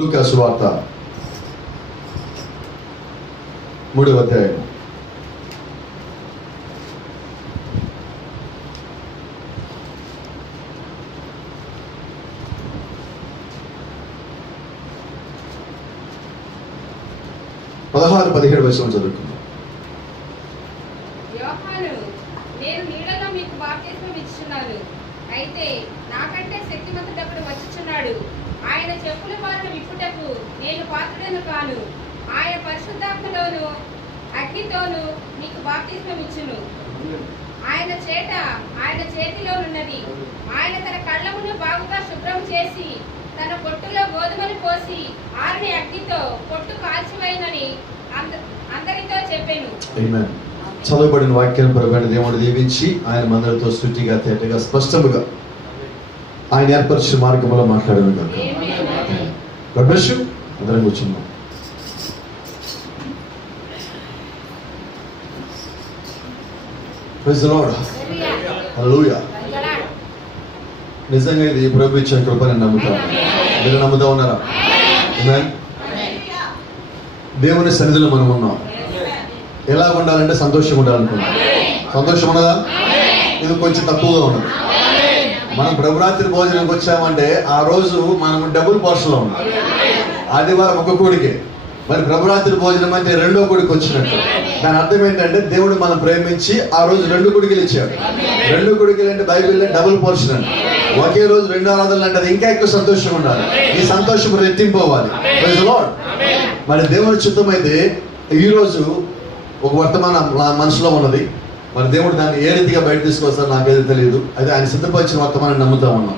లూకా సువార్త 3వ అధ్యాయం. పదహారు 17 వచనం చదువుకుందాం. యోహాను, నేను నీడలో మీకు బాప్తిస్మం ఇచ్చుచున్నాను, అయితే నాకంటే శక్తిమంతుడొకడు వచ్చుచున్నాడు. ఆయన చెప్పుల బారును విప్పుటకు నేను పాత్రుడను కాను. ఆయన పరిశుద్ధాత్మలోను అగ్నితోను మీకు బాప్తిస్మం ఇచ్చును. ఆయన చేతిలోనున్నది. ఆయన తన కళ్ళమును బాగుగా శుభ్రం చేసి తన పొట్టులో గోధుమలు పోసి ఆరిని అగ్నితో పొట్టు కాల్చివేయనని అందరితో చెప్పాను. ఆమేన్. చదవబడిన వాక్యాన్ని ప్రభువైన దేవుడు దీవించి ఆయన మందరితో సూటిగా తేటగా స్పష్టముగా ఆయన ఏర్పరిచిన మార్గంలో మాట్లాడను కాక. God bless you. అందరం కూర్చున్నాం. Praise the Lord. Hallelujah. నిజంగా ఇది ప్రభు ఇచ్చిన కృపని నమ్ముతాను. మీరు నమ్ముతా ఉన్నారా? Amen. దేవుని సన్నిధిలో మనం ఉన్నాం. ఎలా ఉండాలంటే సంతోషంగా ఉండాలనుకున్నాం. సంతోషం ఉన్నదా? ఇది కొంచెం తక్కువగా ఉన్నది. మనం ప్రభురాత్రి భోజనానికి వచ్చామంటే ఆ రోజు మనం డబుల్ పోర్షన్లో ఉన్నాం. ఆదివారం ఒక కోడికే, మరి ప్రభురాత్రి భోజనం అంటే రెండో కోడికి వచ్చినట్టు. దాని అర్థం ఏంటంటే దేవుడు మనం ప్రేమించి ఆ రోజు 2 కొడుకులు ఇచ్చాడు. 2 కొడుకులు అంటే బైబిల్లో డబుల్ పోర్షన్ అండి. ఒకే రోజు 2 ఆరాధనలు అంటే అది ఇంకా ఎక్కువ సంతోషం ఉండాలి. ఈ సంతోషం రెట్టింపోవాలి. Praise the lord. మరి దేవుని చిత్తం అయితే ఈరోజు ఒక వర్తమానం నా మనసులో ఉన్నది. మరి దేవుడు దాన్ని ఏ రీతిగా బయట తీసుకొస్తారో నాకేదో తెలియదు. అది ఆయన సిద్ధపరిచిన వర్తమానం నమ్ముతా ఉన్నాం.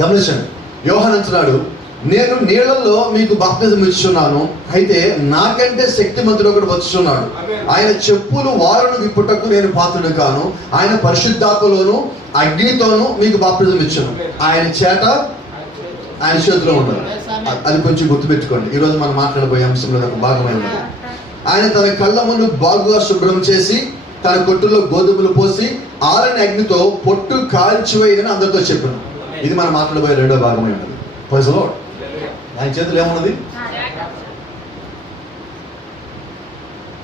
గమనించండి, యోహాను అంటున్నాడు, నేను నీళ్లలో మీకు బాప్తిజం ఇచ్చుచున్నాను, అయితే నాకంటే శక్తిమంతుడు ఒకడు వచ్చుచున్నాడు. ఆయన చెప్పులు వారును విప్పుటకు నేను పాత్రుడు కాను. ఆయన పరిశుద్ధాత్మలోను అగ్నితోను మీకు బాప్తిజం ఇచ్చును. ఆయన చేతిలో ఉన్నది. అది కొంచెం గుర్తుపెట్టుకోండి. ఈరోజు మనం మాట్లాడబోయే అంశంలో ఒక భాగమై ఉన్నది. ఆయన తన కళ్ళ ముందు బాగుగా శుభ్రం చేసి తన కొట్టులో గోధుమలు పోసి ఆరని అగ్నితో పొట్టు కాల్చివేయని అందరితో చెప్పాను. ఇది మనం మాట్లాడబోయే 2వ భాగమై ఉన్నది. Praise the Lord. ఆయన చేతులు ఏమున్నది?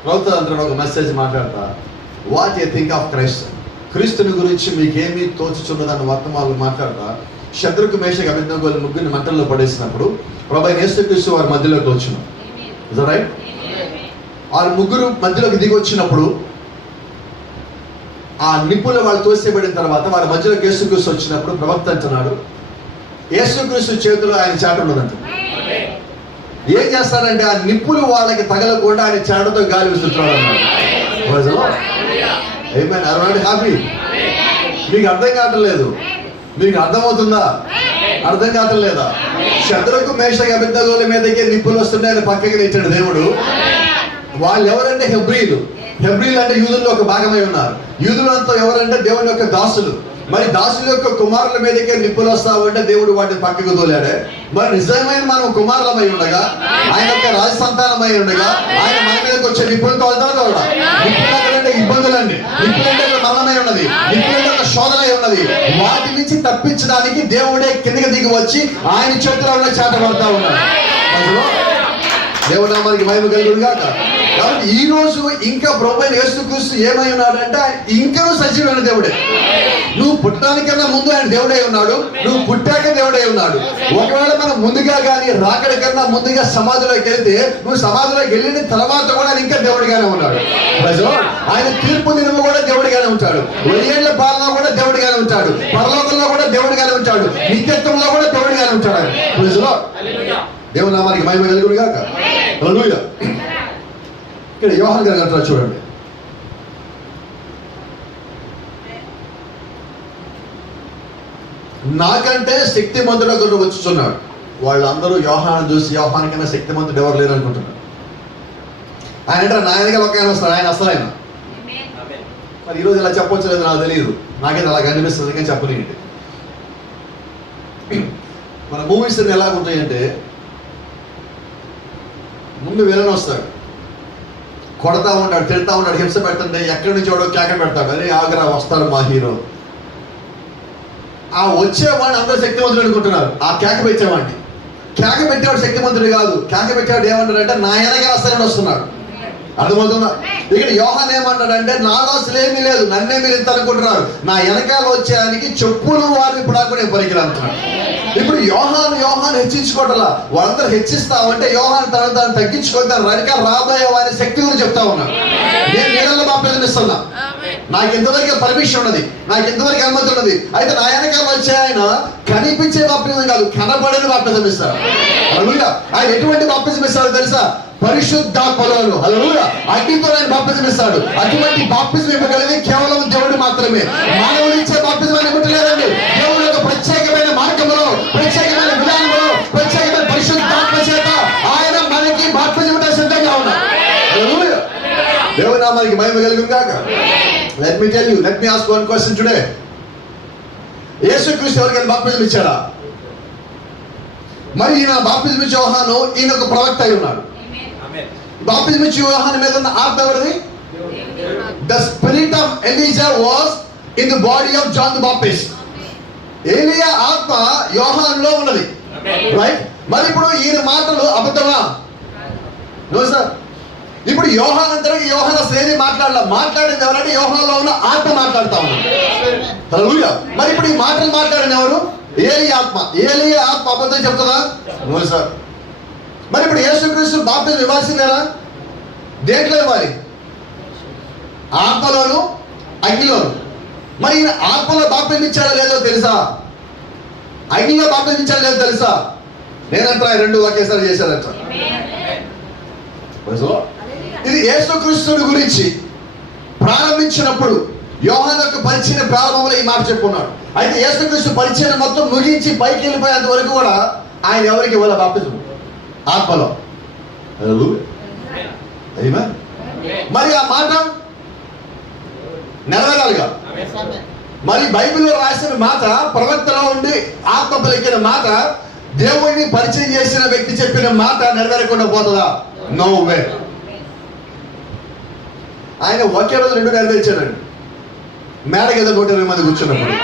ప్రభుత్వం అంతా ఒక మెసేజ్ మాట్లాడతా, what you think of Christ. క్రీస్తుని గురించి మీకేమీ తోచుచున్నదన్న వర్తమానాలు మాట్లాడతా, శత్రుకు మేషకు అబేద్నెగోలు ముగ్గురిని మంటల్లో పడేసినప్పుడు ప్రభువైన యేసుక్రీస్తు వారి మధ్యలోకి వచ్చును. Is that right? వాళ్ళు ముగ్గురు మధ్యలోకి దిగి వచ్చినప్పుడు ఆ నిప్పులు వాళ్ళు తోసేయబడిన తర్వాత వారి మధ్యలోకి యేసుక్రీస్తు వచ్చినప్పుడు ప్రవక్త అంటున్నాడు, యేసుక్రీస్తు చేతిలో ఆయన చాట ఉన్నదంట. ఏం చేస్తారంటే ఆ నిప్పులు వాళ్ళకి తగలకుండా ఆయన చాటతో గాలి విసురుతున్నాడు అన్నాడు. హ్యాపీ. మీకు అర్థం కావట్లేదు? మీకు అర్థమవుతుందా? అర్థం కావట్లేదా? శత్రుకు మేషకు అబేద్నెగోల మీదకి నిప్పులు వస్తున్నాయని పక్కకి నెట్టాడు దేవుడు. వాళ్ళు ఎవరంటే హెబ్రీలు అంటే యూదుల్లో ఒక భాగమై ఉన్నారు. యూదులంతా ఎవరంటే దేవుని యొక్క దాసులు. మరి దాసుల యొక్క కుమారుల మీదకే నిప్పులు వస్తావంటే దేవుడు వాటిని పక్కకు తోలాడే. మరి నిజమైన మనం కుమారులమై ఉండగా, ఆయన యొక్క రాజ సంతానమై ఉండగా ఆయన మన మీదకి వచ్చే నిప్పులు తోలుతాడు. నిప్పులంటే ఇబ్బందులండి, నిప్పులంటే మరణమై ఉన్నది, నిప్పులంటే ఒక శోధనై ఉన్నది. వాటి నుంచి తప్పించడానికి దేవుడే కిందకి దిగి వచ్చి ఆయన చేతిలో ఉన్న చేత పడతా ఉన్నాడు. దేవుడు నామానికి మహిమ కలుగును గాక. కాబట్టి ఈ రోజు ఇంకా ప్రభువైన యేసుక్రీస్తు ఏమై ఉన్నాడంటే ఇంకా సజీవమైన దేవుడే. నువ్వు పుట్టడానికన్నా ముందు ఆయన దేవుడై ఉన్నాడు, నువ్వు పుట్టాక దేవుడై ఉన్నాడు. ఒకవేళ మనం ముందుగా కానీ రాకడ కన్నా ముందుగా సమాధిలోకి వెళ్తే నువ్వు సమాధిలోకి వెళ్ళిన తర్వాత కూడా ఇంకా దేవుడిగానే ఉన్నాడు. ఆయన తీర్పు దినము కూడా దేవుడిగానే ఉంటాడు. 1000 ఏళ్ల పాలన కూడా దేవుడిగానే ఉంటాడు. పరలోకంలో కూడా దేవుడిగానే ఉంటాడు. నిత్యత్వంలో కూడా దేవుడిగానే ఉంటాడు. దేవుని నామానికి మహిమ కలుగును గాక. హల్లెలూయా. ఇక్కడ యోహాను గారు అంటారు చూడండి, నాకంటే శక్తిమంతుడు ఒకడు వచ్చుచున్నాడు. వాళ్ళందరూ యోహాను చూసి యోహాను కన్నా శక్తిమంతుడు ఎవరు లేరు అనుకుంటున్నారు. ఆయన అంటే నా ఎదుగా ఒక ఆయన వస్తాడు, ఆయన అసలు ఆయన. మరి ఈరోజు ఇలా చెప్పొచ్చు లేదు నాకు తెలియదు, నాకైతే అలా కనిపిస్తుంది కానీ చెప్పలేండి. మన మూవీస్ ఎలా ఉంటాయంటే ముందు విలన్ వస్తాడు, కొడతా ఉంటాడు, తిడతా ఉంటాడు, హింస పెడుతుంటే ఎక్కడి నుంచి వాడో కేక పెడతాడు, అరే ఆగ్రా వస్తాడు మా హీరో. ఆ వచ్చేవాడిని అందరూ శక్తివంతులు అనుకుంటున్నారు, ఆ కేక పెట్టేవాడిని. కేక పెట్టేవాడు శక్తిమంతుడు కాదు. కేక పెట్టేవాడు ఏమంటాడంటే నా వెనక వస్తానని వస్తున్నాడు. అర్థమవుతుందా? ఇక్కడ యోహాన్ ఏమంటాడంటే నాలో అసలు ఏమీ లేదు, నన్నే మీరు ఇంత అనుకుంటున్నారు, నా వెనకాల వచ్చేదానికి చెప్పులు వారు ఇప్పుడు నేను పనికి అంటున్నాడు. ఇప్పుడు యోహాన్ హెచ్చించుకోవటంలా, వాళ్ళందరూ హెచ్చిస్తామంటే యోహాన్ తను తగ్గించుకొని తన వెనకాల రాబోయే వారి శక్తి గురించి చెప్తా ఉన్నాడు. నేను నీళ్ళలో బాప్తిజం ఇస్తున్నా, నాకు ఇంతవరకు పర్మిషన్ ఉన్నది, నాకు ఇంతవరకు అనుమతి ఉన్నది. అయితే నా వెనకాల వచ్చే ఆయన కనిపించే బాప్తిజం కాదు, కనబడని బాప్తిజం ఇస్తాడు. హల్లెలూయా. ఆయన ఎటువంటి బాప్తిజం ఇస్తాడో తెలుసా? పరిశుద్ధాత్మలో హల్లెలూయా అగ్నితో ఆయన బాప్తిజం ఇస్తాడు. అటువంటి బాప్తిజం ఇవ్వగలిగి కేవలం దేవుడు మాత్రమే. మానవులు ఇచ్చే బాప్తిజం అని ఇవ్వట్లేదండి. దేవుడు యొక్క ప్రత్యేకమైన మార్గంలో, ప్రత్యేకమైన విధానంలో, ప్రత్యేకమైన పరిశుద్ధాత్మ చేత ఆయన మనకి బాప్తిజం ఇవ్వడానికి సిద్ధంగా ఉన్నాడు. హల్లెలూయా. దేవుని నామానికి మహిమ కలుగును గాక. Let me ask one question today. యేసుక్రీస్తు ఎవరికైనా బాప్తిజం ఇచ్చాడా? మరి ఈయన బాప్తిజం ఇచ్చే యోహాను ఈయన ఒక ప్రవక్త అయి ఉన్నాడు. బాప్తిజం ఇచ్చే యోహాను మీద ఉన్న ఆత్మ ఎవరిది? The spirit of Elijah was in the body of John the Baptist. ఏలియా ఆత్మ యోహానులో ఉన్నది, రైట్? మరి ఇప్పుడు ఈయన మాటలు అబద్ధమా? No sir. ఇప్పుడు యోహాన్ అంతరికి యోహాన్ అసలు ఏది మాట్లాడింది ఎవరంటే యోహాన్లో ఉన్న ఆత్మ మాట్లాడుతా ఉన్నాడు. హల్లెలూయా. మరి ఇప్పుడు ఈ మాటలు మాట్లాడిన ఎవరు? ఏలియా ఆత్మ అబద్ధం చెప్తుందా? No sir. మరి ఇప్పుడు యేసుక్రీస్తు బాప్తిజం ఇవ్వాల్సిందేనా? దేంట్లో ఇవ్వాలి? ఆత్మలోను అగ్నిలోను. మరి ఈయన ఆత్మలో బాప్తిజం ఇచ్చాడో లేదో తెలుసా? అగ్నిలో బాప్తిజం ఇచ్చాడో లేదో తెలుసా? నేనంతా రెండు ఒకేసారి చేశారంట. ఇది యేసుక్రీస్తుని గురించి ప్రారంభించినప్పుడు యోహాను యొక్క పరిచయం ప్రారంభంలో ఈ మాట చెప్పుకున్నాడు. అయితే యేసుక్రీస్తు పరిచయం మొత్తం ముగించి పైకి వెళ్ళిపోయేంత వరకు కూడా ఆయన ఎవరికి ఇవ్వాలి బాప్తిజం? ఆత్మలో. మరి ఆ మాట నెరవేరాలిగా. మరి బైబిల్లో రాసిన మాట, ప్రవక్తలో ఉండి ఆత్మ పలికిన మాట, దేవుడిని పరిచయం చేసిన వ్యక్తి చెప్పిన మాట నెరవేరకుండా పోతుందా? No way. ఆయన ఒకే రోజు రెండు నెరవేర్చాడండి. మేడ కింద 120 మంది కూర్చున్నప్పుడు,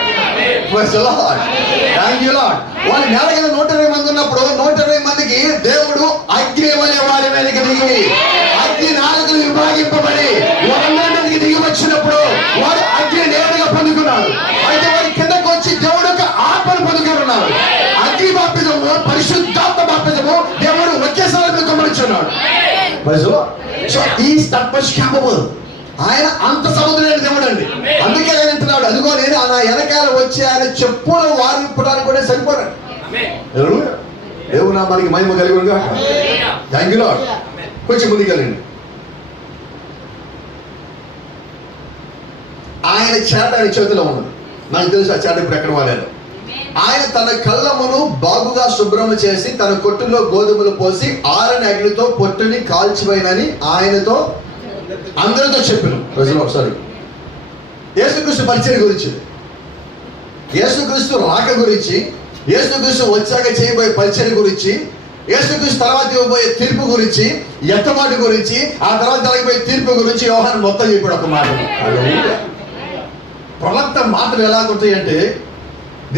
వాళ్ళు మేడ కింద 120 మంది ఉన్నప్పుడు 120 మందికి దేవుడు అగ్ని వలె వారి మీదకి దిగి అగ్ని నాలుకలు విభాగింపబడి వారందరికి దిగి వచ్చినప్పుడు వారు అగ్ని నేరుగా పొందుకున్నారు. అయితే వారి కిందకు వచ్చి దేవుడు యొక్క ఆత్మను పొందుకున్నారు. అగ్ని బాప్తిజము, పరిశుద్ధాత్మ బాప్తిజము దేవుడు ఒకేసారి గమనించున్నాడు. So is that much capable. ఆయన అంత సముద్రమైన దేవుడు అండి. అందుకే ఆయన అంటున్నాడు, అదిగో నేను నా వెనకాల వచ్చి ఆయన చెప్పులు వారు ఇప్పడానికి కూడా సరిపోయాడు. దేవుడు నామానికి మహిమ కలిగి. Thank you lord. కొంచెం ముందుకెళ్ళండి. ఆయన చేట ఆయన చేతిలో ఉన్నది. నాకు తెలుసు ఆ చేట ఇప్పుడు ఎక్కడ వాడారు. ఆయన తన కళ్ళమును బాగుగా శుభ్రం చేసి తన కొట్టులో గోధుమలు పోసి ఆరని అగ్నితో పొట్టుని కాల్చిపోయినని ఆయనతో అందరితో చెప్పాను. సారీ, యేసుక్రీస్తు పరిచయం గురించి, యేసుక్రీస్తు రాక గురించి, యేసుక్రీస్తు వచ్చాక చేయబోయే పరిచయం గురించి, యేసుక్రీస్తు తర్వాత ఇవ్వబోయే తీర్పు గురించి, ఎత్తమాటి గురించి, ఆ తర్వాత జరగబోయే తీర్పు గురించి యోహాను మొత్తం చెప్పాడు ఒక మాట. ప్రవక్త మాటలు ఎలా ఉంటాయంటే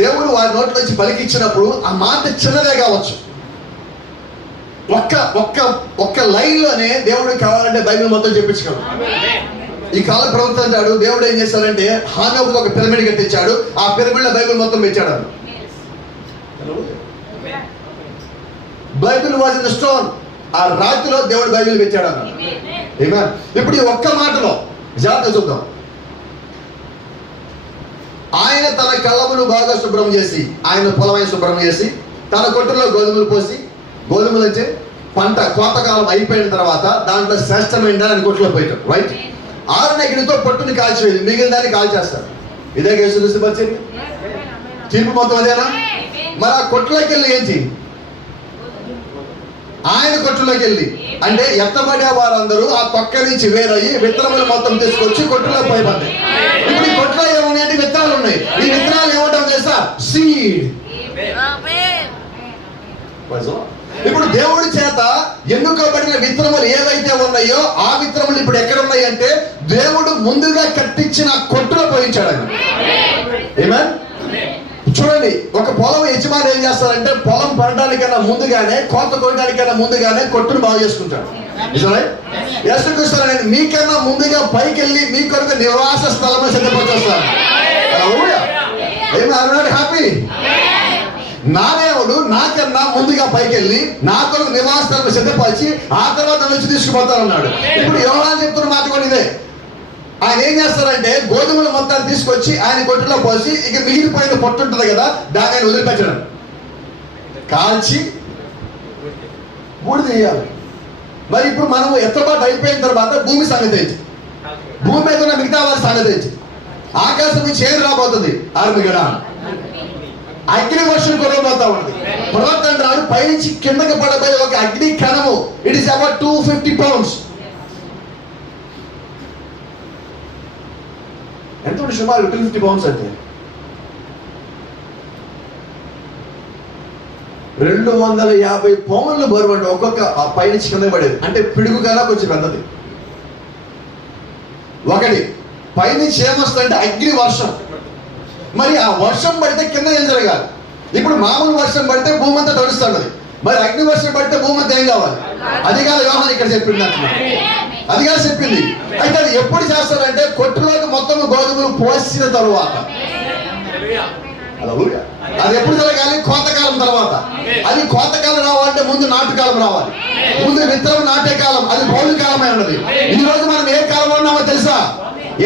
దేవుడు వారి నోట్ల నుంచి పలికిచ్చినప్పుడు ఆ మాట చిన్నదే కావచ్చు, ఒక్క లైన్ లోనే దేవుడు కావాలంటే బైబిల్ మొత్తం చెప్పించగలడు. ఈ కాల ప్రవక్త అంటాడు, దేవుడు ఏం చేశాడంటే హానోకు ఒక పిరమిడ్ కట్టించాడు, ఆ పిరమిడ్ లో బైబిల్ మొత్తం పెట్టాడు. Bible was in the stone. ఆ రాతిలో దేవుడు బైబిల్ పెట్టాడు అన్నాడు. ఇప్పుడు ఈ ఒక్క మాటలో జాగ్రత్త చూద్దాం. ఆయన తన కళ్ళమును బాగా శుభ్రం చేసి, ఆయన పొలమైన శుభ్రం చేసి, తన కొట్టులో గోధుమలు పోసి, గోధుమలు అంటే పంట కోతకాలం అయిపోయిన తర్వాత దాంట్లో శ్రేష్టమైన దాన్ని కొట్టులో పోయాడు, రైట్? ఆరని అగ్నితో పొట్టుని కాల్చివేది, మిగిలిన దాన్ని కాల్చేస్తారు. ఇదే యేసుక్రీస్తు పరిచయం. తీర్పు మొత్తం అదేనా? మరి ఆ కొట్టులోకి వెళ్ళి ఏంటి? ఆయన కొట్టులోకి వెళ్ళి అంటే ఎత్తబడే వారందరూ ఆ తొక్క నుంచి వేరయ్యి విత్తనములు మొత్తం తీసుకొచ్చి కొట్టులో పోయిపడ్డాయి. ఇప్పుడు ఈ కొట్టులో ఏమున్నాయంటే విత్తనాలు ఉన్నాయి. ఈ విత్తనాలు ఏమంటాం తెలుసా? సీడ్. ఇప్పుడు దేవుడి చేత ఎన్నుకోబడిన విత్తనములు ఏవైతే ఉన్నాయో ఆ విత్తనములు ఇప్పుడు ఎక్కడ ఉన్నాయి అంటే దేవుడు ముందుగా కట్టించిన కొట్టులో పోయించాడు. ఆమేన్. చూడండి, ఒక పొలం యజమాని ఏం చేస్తారంటే పొలం పడడానికైనా ముందుగానే, కోత కొనడానికైనా ముందుగానే కొట్టును బాగు చేసుకుంటాడు. యేసుక్రీస్తు మీకన్నా ముందుగా పైకి వెళ్ళి మీ కొరకు నివాస స్థలము సిద్ధపరచేస్తాను. హ్యాపీ. నా దేవుడు నాకన్నా ముందుగా పైకి వెళ్ళి నా కొరకు నివాస స్థలం సిద్ధపరిచి ఆ తర్వాత నుంచి తీసుకుపోతానన్నాడు. ఇప్పుడు యోహాను చెప్తున్న మాట కూడా ఇదే. ఆయన ఏం చేస్తారంటే గోధుమలు మొత్తాన్ని తీసుకొచ్చి ఆయన కొట్టులో పోసి ఇక మిగిలిపోయిన పొట్టు ఉంటుంది కదా, దాన్ని ఆయన వదిలిపెట్టడం, కాల్చి బూడిద తీయాలి. మరి ఇప్పుడు మనం ఎత్తబాటు అయిపోయిన తర్వాత భూమి సంగతి ఏంటి, భూమి మీద ఉన్న మిగతా వారి సంగతి ఏంటి, ఆకాశం నుంచి ఏం రాబోతుంది, ఆర్మిగడ అగ్ని వర్షం కురవబోతా ఉంది. ప్రవక్త అంటాడు పైనుంచి కిందకి పడబోయే ఒక అగ్ని కణము, ఇట్ ఈస్ అబౌట్ 250 pounds. ఎంత సుమారు 250 pounds అంటే 250 పౌండ్లు బరువు అంటే ఒక్కొక్క పైనుంచి కింద పడేది. అంటే పిడుగు కన్నా కొంచెం పెద్దది. ఒకటి పైనుంచి ఏమొస్తుందంటే అగ్ని వర్షం. మరి ఆ వర్షం పడితే కింద ఏం జరగాలి? ఇప్పుడు మామూలు వర్షం పడితే భూమి అంతా తడుస్తుంది. మరి అగ్ని వర్షం పడితే భూమి అంతా ఏం కావాలి? అది కాదు యోహాను ఇక్కడ చెప్పింది, అది కాదు చెప్పింది. అయితే అది ఎప్పుడు చేస్తారంటే కొట్టులోకి మొత్తం గోధుమలు పోసిన తరువాత. అది ఎప్పుడు జరగాలి? కోతకాలం తర్వాత. అది కోతకాలం రావాలంటే ముందు నాటుకాలం రావాలి. ముందు విత్తనం నాటే కాలం, అది పౌలు కాలమే ఉన్నది. ఈ రోజు మనం ఏ కాలంలో ఉన్నామో తెలుసా?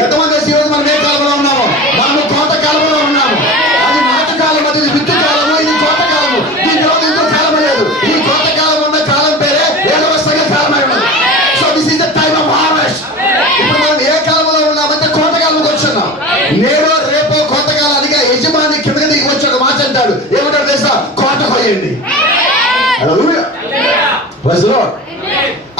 ఎంతమంది ఈ రోజు మనం ఏ కాలంలో ఉన్నామో? మనము కోత కాలంలో ఉన్నాము. అది నాటు కాలం, అది విత్తు కాలము, ఇది కోత కాలము. దీని రోజు ఇంకో కాలం లేదు. ఈ కోత కాలం ఉన్న కాలం పేరే 7వ సంఘ కాలమై ఉన్నది. So this is the time of harvest. ఇప్పుడు మనం ఏ కాలంలో ఉన్నామంటే కోత కాలంకి వచ్చున్నాం. నేడో రేపో కోత కాలానికి యజమాని కిందకి దిగి వచ్చి ఒక మాట అంటాడు. ఏమంటాడు తెలుసా? కోత కొయ్యండి.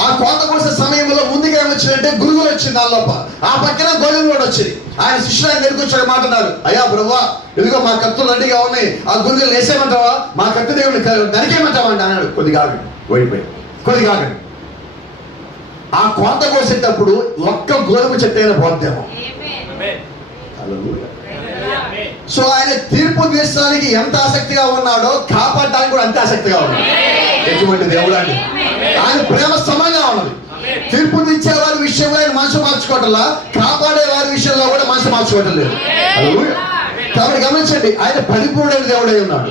ఆ కోత కోసే సమయంలో ముందుగా ఏమొచ్చిందంటే గురుగులు వచ్చింది. ఆ లోపల ఆ పక్కన గోధుమ కూడా వచ్చింది. ఆయన శిష్యులు ఆయన దగ్గరికి వచ్చి మాట అన్నారు, అయ్యా ప్రభువా, ఇదిగో మా కత్తులు రెడీగా ఉన్నాయి, ఆ గురుగులు వేసేయమంటావా? మా కత్తి దేవుడిని నరికేయమంటావా అంటే అన్నాడు. కొద్దిగా ఆగండి, పోయిపోయి కొద్దిగా ఆగండి. ఆ కోత కోసేటప్పుడు ఒక్క గోధుమ చెట్టు అయినా పోద్దేమో. సో ఆయన తీర్పు తీర్చడానికి ఎంత ఆసక్తిగా ఉన్నాడో కాపాడడానికి కూడా అంతే ఆసక్తిగా ఉన్నాడు. ఎటువంటి దేవుడు అండి. ఆయన ప్రేమ సమంగా ఉన్నది. తీర్పు తీర్చే వారి విషయంలో ఆయన మనసు మార్చుకోవటంలా, కాపాడే వారి విషయంలో కూడా మనసు మార్చుకోవటం లేదు. కాబట్టి గమనించండి, ఆయన పరిపూర్ణమైన దేవుడై ఉన్నాడు.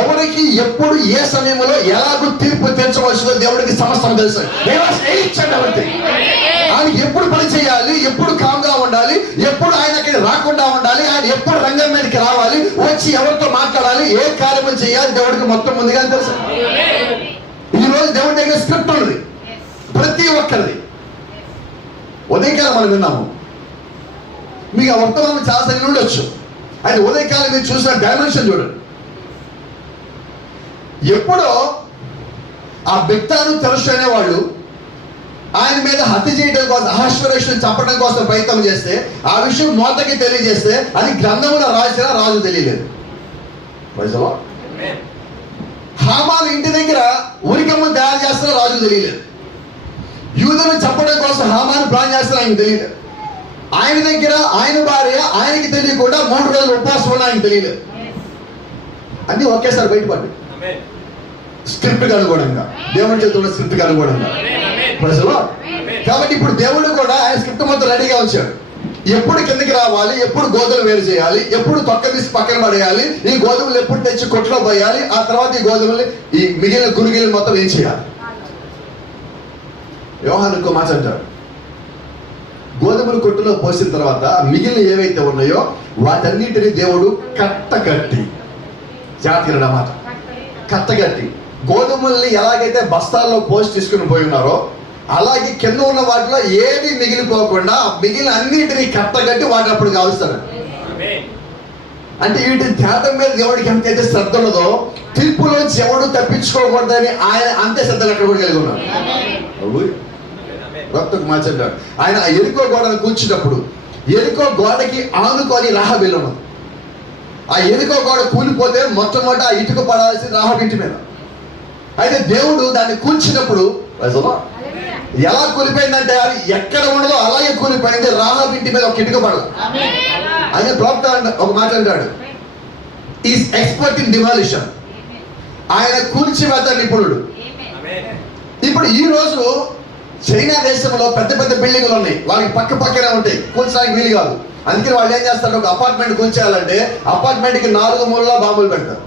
ఎవరికి ఎప్పుడు ఏ సమయంలో ఎలాగో తీర్పు తీర్చవలసిందో దేవుడికి సమస్తం తెలుసు. ఆయన ఎప్పుడు పని చేయాలి, ఎప్పుడు కామ్గా ఉండాలి, ఎప్పుడు ఆయన అక్కడ రాకుండా ఉండాలి, ఆయన ఎప్పుడు రంగం మీదకి రావాలి, వచ్చి ఎవరితో మాట్లాడాలి, ఏ కార్యము చేయాలి, దేవుడికి మొత్తం ముందుగా తెలుసు. ఈ రోజు దేవుడి దగ్గర స్క్రిప్ట్ ఉన్నది ప్రతి ఒక్కరిది. ఉదయకాలం మనం విన్నాము, మీకు ఆ వర్తమానం చాలా సరి ఉండొచ్చు. అయితే ఉదయకాలం మీరు చూసిన డైమెన్షన్ చూడండి. ఎప్పుడో ఆ బిక్తాను తెలుసు అనేవాళ్ళు ఆయన మీద హత్య చేయడం కోసం, అహశ్వరేషుని చంపడం కోసం ప్రయత్నం చేస్తే, ఆ విషయం మోతకి తెలియజేస్తే అది గ్రంథములో రాసిన రాజు తెలియలేదు. హామాను ఇంటి దగ్గర ఉరికమ్మను తయారు చేస్తున్న రాజు తెలియలేదు. యూదులను చంపడం కోసం హామాను ప్లాన్ చేస్తున్న ఆయనకు తెలియలేదు. ఆయన దగ్గర ఆయన భార్య ఆయనకి తెలియకుండా 3 రోజులు ఉపవాసం ఉన్న ఆయనకు తెలియలేదు. అన్ని ఒకేసారి బయటపడ్డాయి. స్క్రిప్ట్కి అనుగుణంగా, దేవుడి చేతుల్లో స్క్రిప్ట్కి అనుగుణంగా. కాబట్టి ఇప్పుడు దేవుడు కూడా ఆయన స్క్రిప్ట్ మొత్తం రెడీగా ఉంచాడు. ఎప్పుడు కిందకి రావాలి, ఎప్పుడు గోధుమలు వేరు చేయాలి, ఎప్పుడు తొక్క తీసి పక్కన పడేయాలి, ఈ గోధుమలు ఎప్పుడు తెచ్చి కొట్లో పోయాలి, ఆ తర్వాత ఈ గోధుమలు ఈ మిగిలిన గురిగిలు మొత్తం ఏం చేయాలి. యోహాను ఇంకో మాట అంటాడు, గోధుమలు కొట్టులో పోసిన తర్వాత మిగిలిన ఏవైతే ఉన్నాయో వాటన్నిటిని దేవుడు కట్టగట్టి, జాతీయుడు అన్నమాట, కట్టగట్టి గోధుమల్ని ఎలాగైతే బస్తాల్లో పోసి తీసుకుని పోయి ఉన్నారో అలాగే కింద ఉన్న వాటిలో ఏది మిగిలిపోకుండా మిగిలిన అన్నిటినీ కట్టగట్టి వాటిని అప్పుడు కాలుస్తారు. అంటే వీటి ధ్యానం మీద దేవుడికి ఎంతైతే శ్రద్ధ ఉన్నదో తీర్పులోంచి ఎవడు తప్పించుకోకూడదని ఆయన అంతే శ్రద్ధ అక్కడ కూడా కలిగి ఉన్నాడు. భక్తుకు మార్చంటాడు. ఆయన ఆ ఎరుకో గోడను కూర్చున్నప్పుడు ఎరుకో గోడకి ఆనుకొని రాహాబు ఉన్నది. ఆ ఎరుకో గోడ కూలిపోతే మొట్టమొదట ఆ ఇటుక పడాల్సి రాహాబు ఇంటి మీద. అయితే దేవుడు దాన్ని కూల్చినప్పుడు ఎలా కూలిపోయిందంటే అది ఎక్కడ ఉండదో అలాగే కూలిపోయింది. రాహాబు ఇంటి మీద ఒక ఇటుక పడదు. ఆయన ప్రవక్త ఒక మాట అంటాడు, ఈస్ ఎక్స్పర్ట్ ఇన్ డిమాలిషన్. ఆయన కూల్చివేత నిపుణుడు. ఇప్పుడు ఈ రోజు చైనా దేశంలో పెద్ద పెద్ద బిల్డింగ్లు ఉన్నాయి, వాళ్ళకి పక్క పక్కనే ఉంటాయి, కూల్చడానికి వీలు కాదు. అందుకని వాళ్ళు ఏం చేస్తారు, ఒక అపార్ట్మెంట్ కూల్చేయాలంటే అపార్ట్మెంట్కి 4 మూలలో బాంబులు పెడతారు.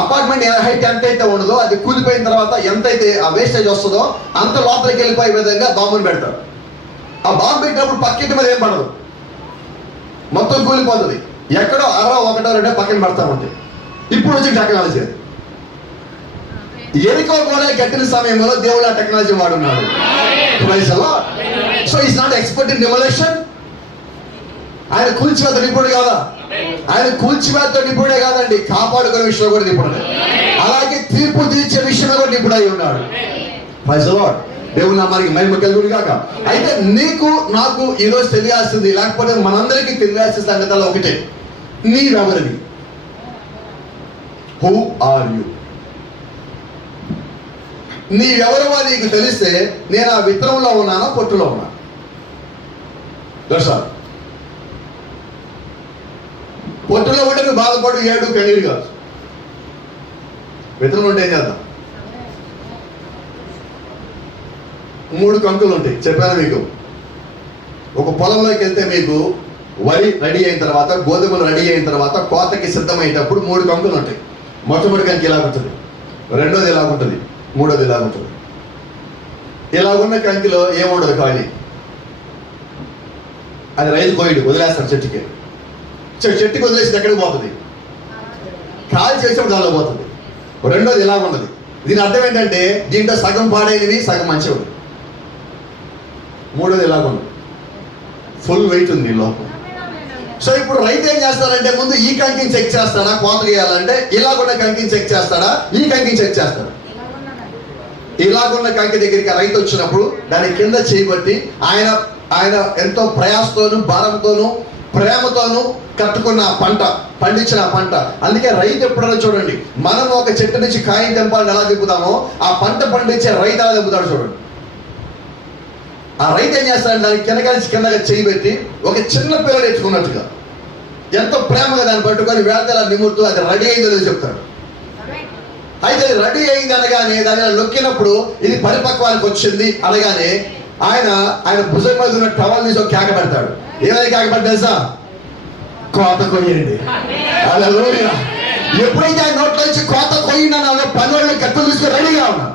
అపార్ట్మెంట్ హైట్ ఎంత అయితే ఉండదో అది కూలిపోయిన తర్వాత ఎంతైతే ఆ వేస్టేజ్ వస్తుందో అంత లోపలికి వెళ్ళిపోయే విధంగా బాంబులు పెడతారు. ఆ బాంబు పెట్టినప్పుడు పక్కింటి మీద ఏం పడదు, మొత్తం కూలిపోతుంది. ఎక్కడో 1 2 పక్కన పడతా ఉంటాయి. ఇప్పుడు వచ్చి టెక్నాలజీ. ఎరికో కూడా కట్టిన సమయంలో దేవుడు ఆ టెక్నాలజీ వాడున్నాడు. So is not expert in demolition. ఆయన కూల్చివేత నిపుణుడు కాదా? ఆయన కూల్చివేత నిపుణుడే కాదండి, కాపాడుకునే విషయంలో కూడా నిపుణుడు. అలాగే తీర్పు తీర్చే విషయంలో కూడా నిపుణుడు అయి ఉన్నాడు. Praise the Lord. దేవుని నామానికి మహిమ కలుగును గాక. అయితే నీకు నాకు ఈరోజు తెలియాల్సింది, లేకపోతే మనందరికీ తెలియాల్సిన సంగతులు ఒకటే, నీవెవరివి? Who are you? నీవెవరో నీకు తెలిస్తే నేను ఆ విత్తనంలో ఉన్నానా పొట్టులో ఉన్నా? దర్శా పొట్టులో ఉంటే నువ్వు బాధపడు, ఏడు కన్నీరు కాదు. విత్తనం ఉంటే ఏం చేద్దాం? 3 కంకులు ఉంటాయి, చెప్పాను మీకు. ఒక పొలంలోకి వెళ్తే మీకు వరి రెడీ అయిన తర్వాత, గోధుమలు రెడీ అయిన తర్వాత, కోతకి సిద్ధమయ్యేటప్పుడు 3 కంకులు ఉంటాయి. మొట్టమొదటి కంకి ఇలాగుంటుంది, రెండోది ఇలాగుంటుంది, మూడోది ఇలాగుంటుంది. ఇలాగున్న కంకిలో ఏముండదు, ఖాళీ. అది రైతు కోయిడు, వదిలేస్తారు చెట్టుకి. చెట్టుకి వదిలేసి ఎక్కడికి పోతుంది? కాలు చేసేప్పుడు దానిలో పోతుంది. రెండోది ఇలా ఉన్నది. దీని అర్థం ఏంటంటే దీంట్లో సగం పాడైనవి, సగం మంచివి. మూడోది ఇలాగుంది, ఫుల్ వెయిట్ ఉంది లోపల. సో ఇప్పుడు రైతు ఏం చేస్తాడంటే ముందు ఈ కంకిని చెక్ చేస్తాడా, కోత చేయాలంటే ఇలాగున్న కంకిని చెక్ చేస్తాడా, ఈ కంకిని చెక్ చేస్తాడా? ఇలాగున్న కంకి దగ్గరికి రైతు వచ్చినప్పుడు దాని కింద చేయబట్టి ఆయన ఎంతో ప్రయాసతోను, భారంతోను, ప్రేమతోను కట్టుకున్న పంట, పండించిన పంట. అందుకే రైతు ఎప్పుడైనా చూడండి, మనం ఒక చెట్టు నుంచి కాయం తెంపాలని ఎలా తిప్పుతామో ఆ పంట పండించే రైతు ఎలా తిప్పుతాడు చూడండి. ఆ రైతు ఏం చేస్తాడు, దానికి కిందగా చేయి పెట్టి ఒక చిన్న పిల్లలు ఎత్తుకున్నట్టుగా ఎంతో ప్రేమగా దాన్ని పట్టుకొని వేదలా నిమురుతూ అది రెడీ అయిందో చెప్తాడు. అయితే అది రెడీ అయింది అనగానే దాన్ని నొక్కినప్పుడు ఇది పరిపక్వానికి వచ్చింది అనగానే ఆయన భుజం మీద ఉన్న టవల్ తీసి ఒక కేక పెడతాడు. ఏమైనా కేక పెట్టేసా? కోత కొయ్యండి. హల్లెలూయా. ఎప్పుడైతే ఆయన నోట్లో నుంచి కోత కొయ్యండి అన్నారో పని వాళ్ళు కత్తులు తీసుకొని రెడీగా ఉన్నారు.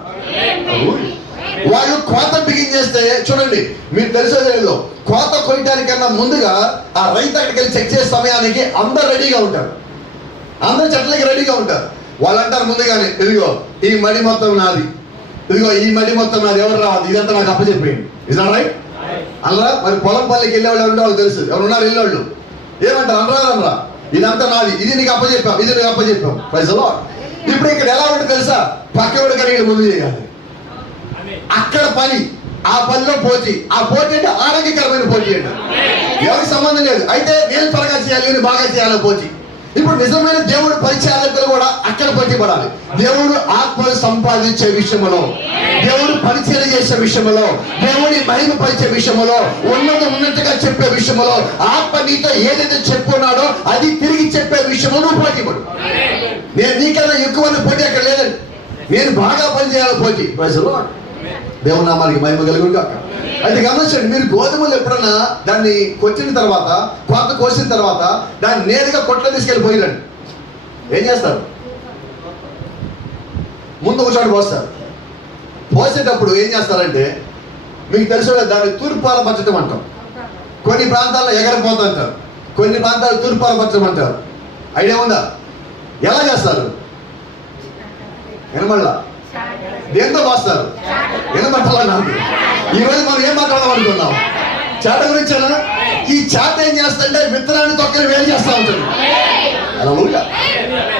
వాళ్ళు కోత బిగిన్ చేస్తే చూడండి, మీకు తెలిసో లేదో, కోత కొయ్యడానికన్నా ముందుగా ఆ రైతు అక్కడికి వెళ్ళి చెక్ చేసే సమయానికి అందరు రెడీగా ఉంటారు, అందరు చెట్లకి రెడీగా ఉంటారు. వాళ్ళు అంటారు ముందుగానే, ఇదిగో ఈ మడి మొత్తం నాది, ఇదిగో ఈ మడి మొత్తం నాది, ఎవరు రావాలి, ఇదంతా నాకు అప్పచెప్పేయండి. Is not right? అలా మరి పొలం పల్లికి వెళ్ళేవాళ్ళు ఉంటే వాళ్ళు తెలుసు, ఎవరున్నారు వెళ్ళేవాళ్ళు ఏమంటారు, అనరా ఇదంతా నాది, ఇది నీకు అప్పచెప్పాం, ఇది నీకు అప్పచెప్పాం. Praise the lord. ఇప్పుడు ఇక్కడ ఎలా ఉంటుంది తెలుసా? పక్కవాడు కానీ ముందు చేయాలి. అక్కడ పని, ఆ పనిలో పోటీ, ఆ పోటీ అంటే ఆరోగ్యకరమైన పోటీ అంటే ఎవరికి సంబంధం లేదు. అయితే నేను త్వరగా చేయాలి, నేను బాగా చేయాలి పోటీ. ఇప్పుడు నిజమైన దేవుడు పరిచయాలకులు కూడా అక్కడ పోటీ పడాలి. దేవుడు ఆత్మను సంపాదించే విషయంలో, దేవుడు పరిచయం చేసే విషయంలో, దేవుడి మహిమ పరిచే విషయంలో, ఉన్నట్టుగా చెప్పే విషయంలో, ఆత్మ నీతో ఏదైతే చెప్పున్నాడో అది తిరిగి చెప్పే విషయంలో నువ్వు పోటీ పడు. నేను నీకన్నా ఎక్కువ పోటీ అక్కడ లేదండి, నేను బాగా పనిచేయాలి పోటీ. Praise the Lord. దేవుని నామానికి మహిమ కలుగును గాక. అయితే గమనించండి, మీరు గోధుమలు ఎప్పుడన్నా దాన్ని కొట్టిన తర్వాత, కోత కోసిన తర్వాత దాన్ని నేరుగా కొట్లో తీసుకెళ్ళి పోయిరండి. ఏం చేస్తారు? ముందు ఒక చోట పోస్తారు. పోసేటప్పుడు ఏం చేస్తారంటే మీకు తెలుసు కదా, దాన్ని తూర్పాల పచ్చటం అంటాం. కొన్ని ప్రాంతాల్లో ఎగరపోతా అంటారు, కొన్ని ప్రాంతాలు తూర్పాల పచ్చటం అంటారు. ఐడియా ఉందా? ఎలా చేస్తారు? వినమల్లా దేంతో పోస్తారు? వినబట్టాల నాకు. ఈరోజు మనం ఏం మాట్లాడదాం అనుకున్నాం? చేట గురించేనా? ఈ చేట ఏం చేస్తుంటే విత్తనాన్ని తొక్కని వేరు చేస్తా ఉంటుంది.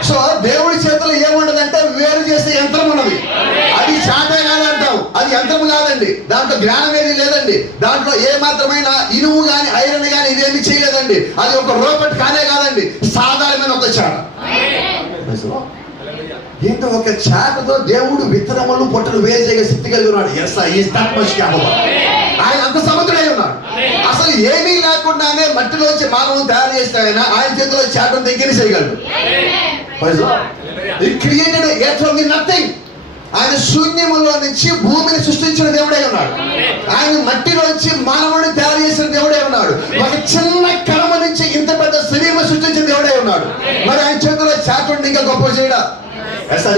సో దేవుడి చేతిలో ఏముండదంటే వేరు చేసే యంత్రం ఉన్నది. అది చేట కాదంటాం, అది యంత్రం కాదండి. దాంట్లో జ్ఞానం ఏది లేదండి. దాంట్లో ఏ మాత్రమైన ఇనుము కానీ ఐరన్ కానీ ఇదేమి చేయలేదండి. అది ఒక రోబోట్ కానే కాదండి, సాధారణమైన ఒక చేట. ఏంటో ఒక చేతతో దేవుడు విత్తనములు పొట్టలు వేరు చేయగల శక్తి కలిగి ఉన్నాడు. Yes, is that much capable. ఆయన అంత సమర్థుడై ఉన్నాడు. అసలు ఏమీ లేకుండానే మట్టిలోంచి మానవుని తయారు చేసిన ఆయన చేతిలో చాటను దగ్గర చేయగలడు. He created earth from nothing. ఆయన శూన్యములో నుంచి భూమిని సృష్టించిన దేవుడై ఉన్నాడు. ఆయన మట్టిలోంచి మానవుడిని తయారు చేసిన దేవుడై ఉన్నాడు. ఒక చిన్న కర్మ నుంచి ఇంత పెద్ద శరీరం సృష్టించిన దేవుడై ఉన్నాడు. మరి ఆయన చేతిలో చాటుని ఇంకా గొప్ప చేయడా?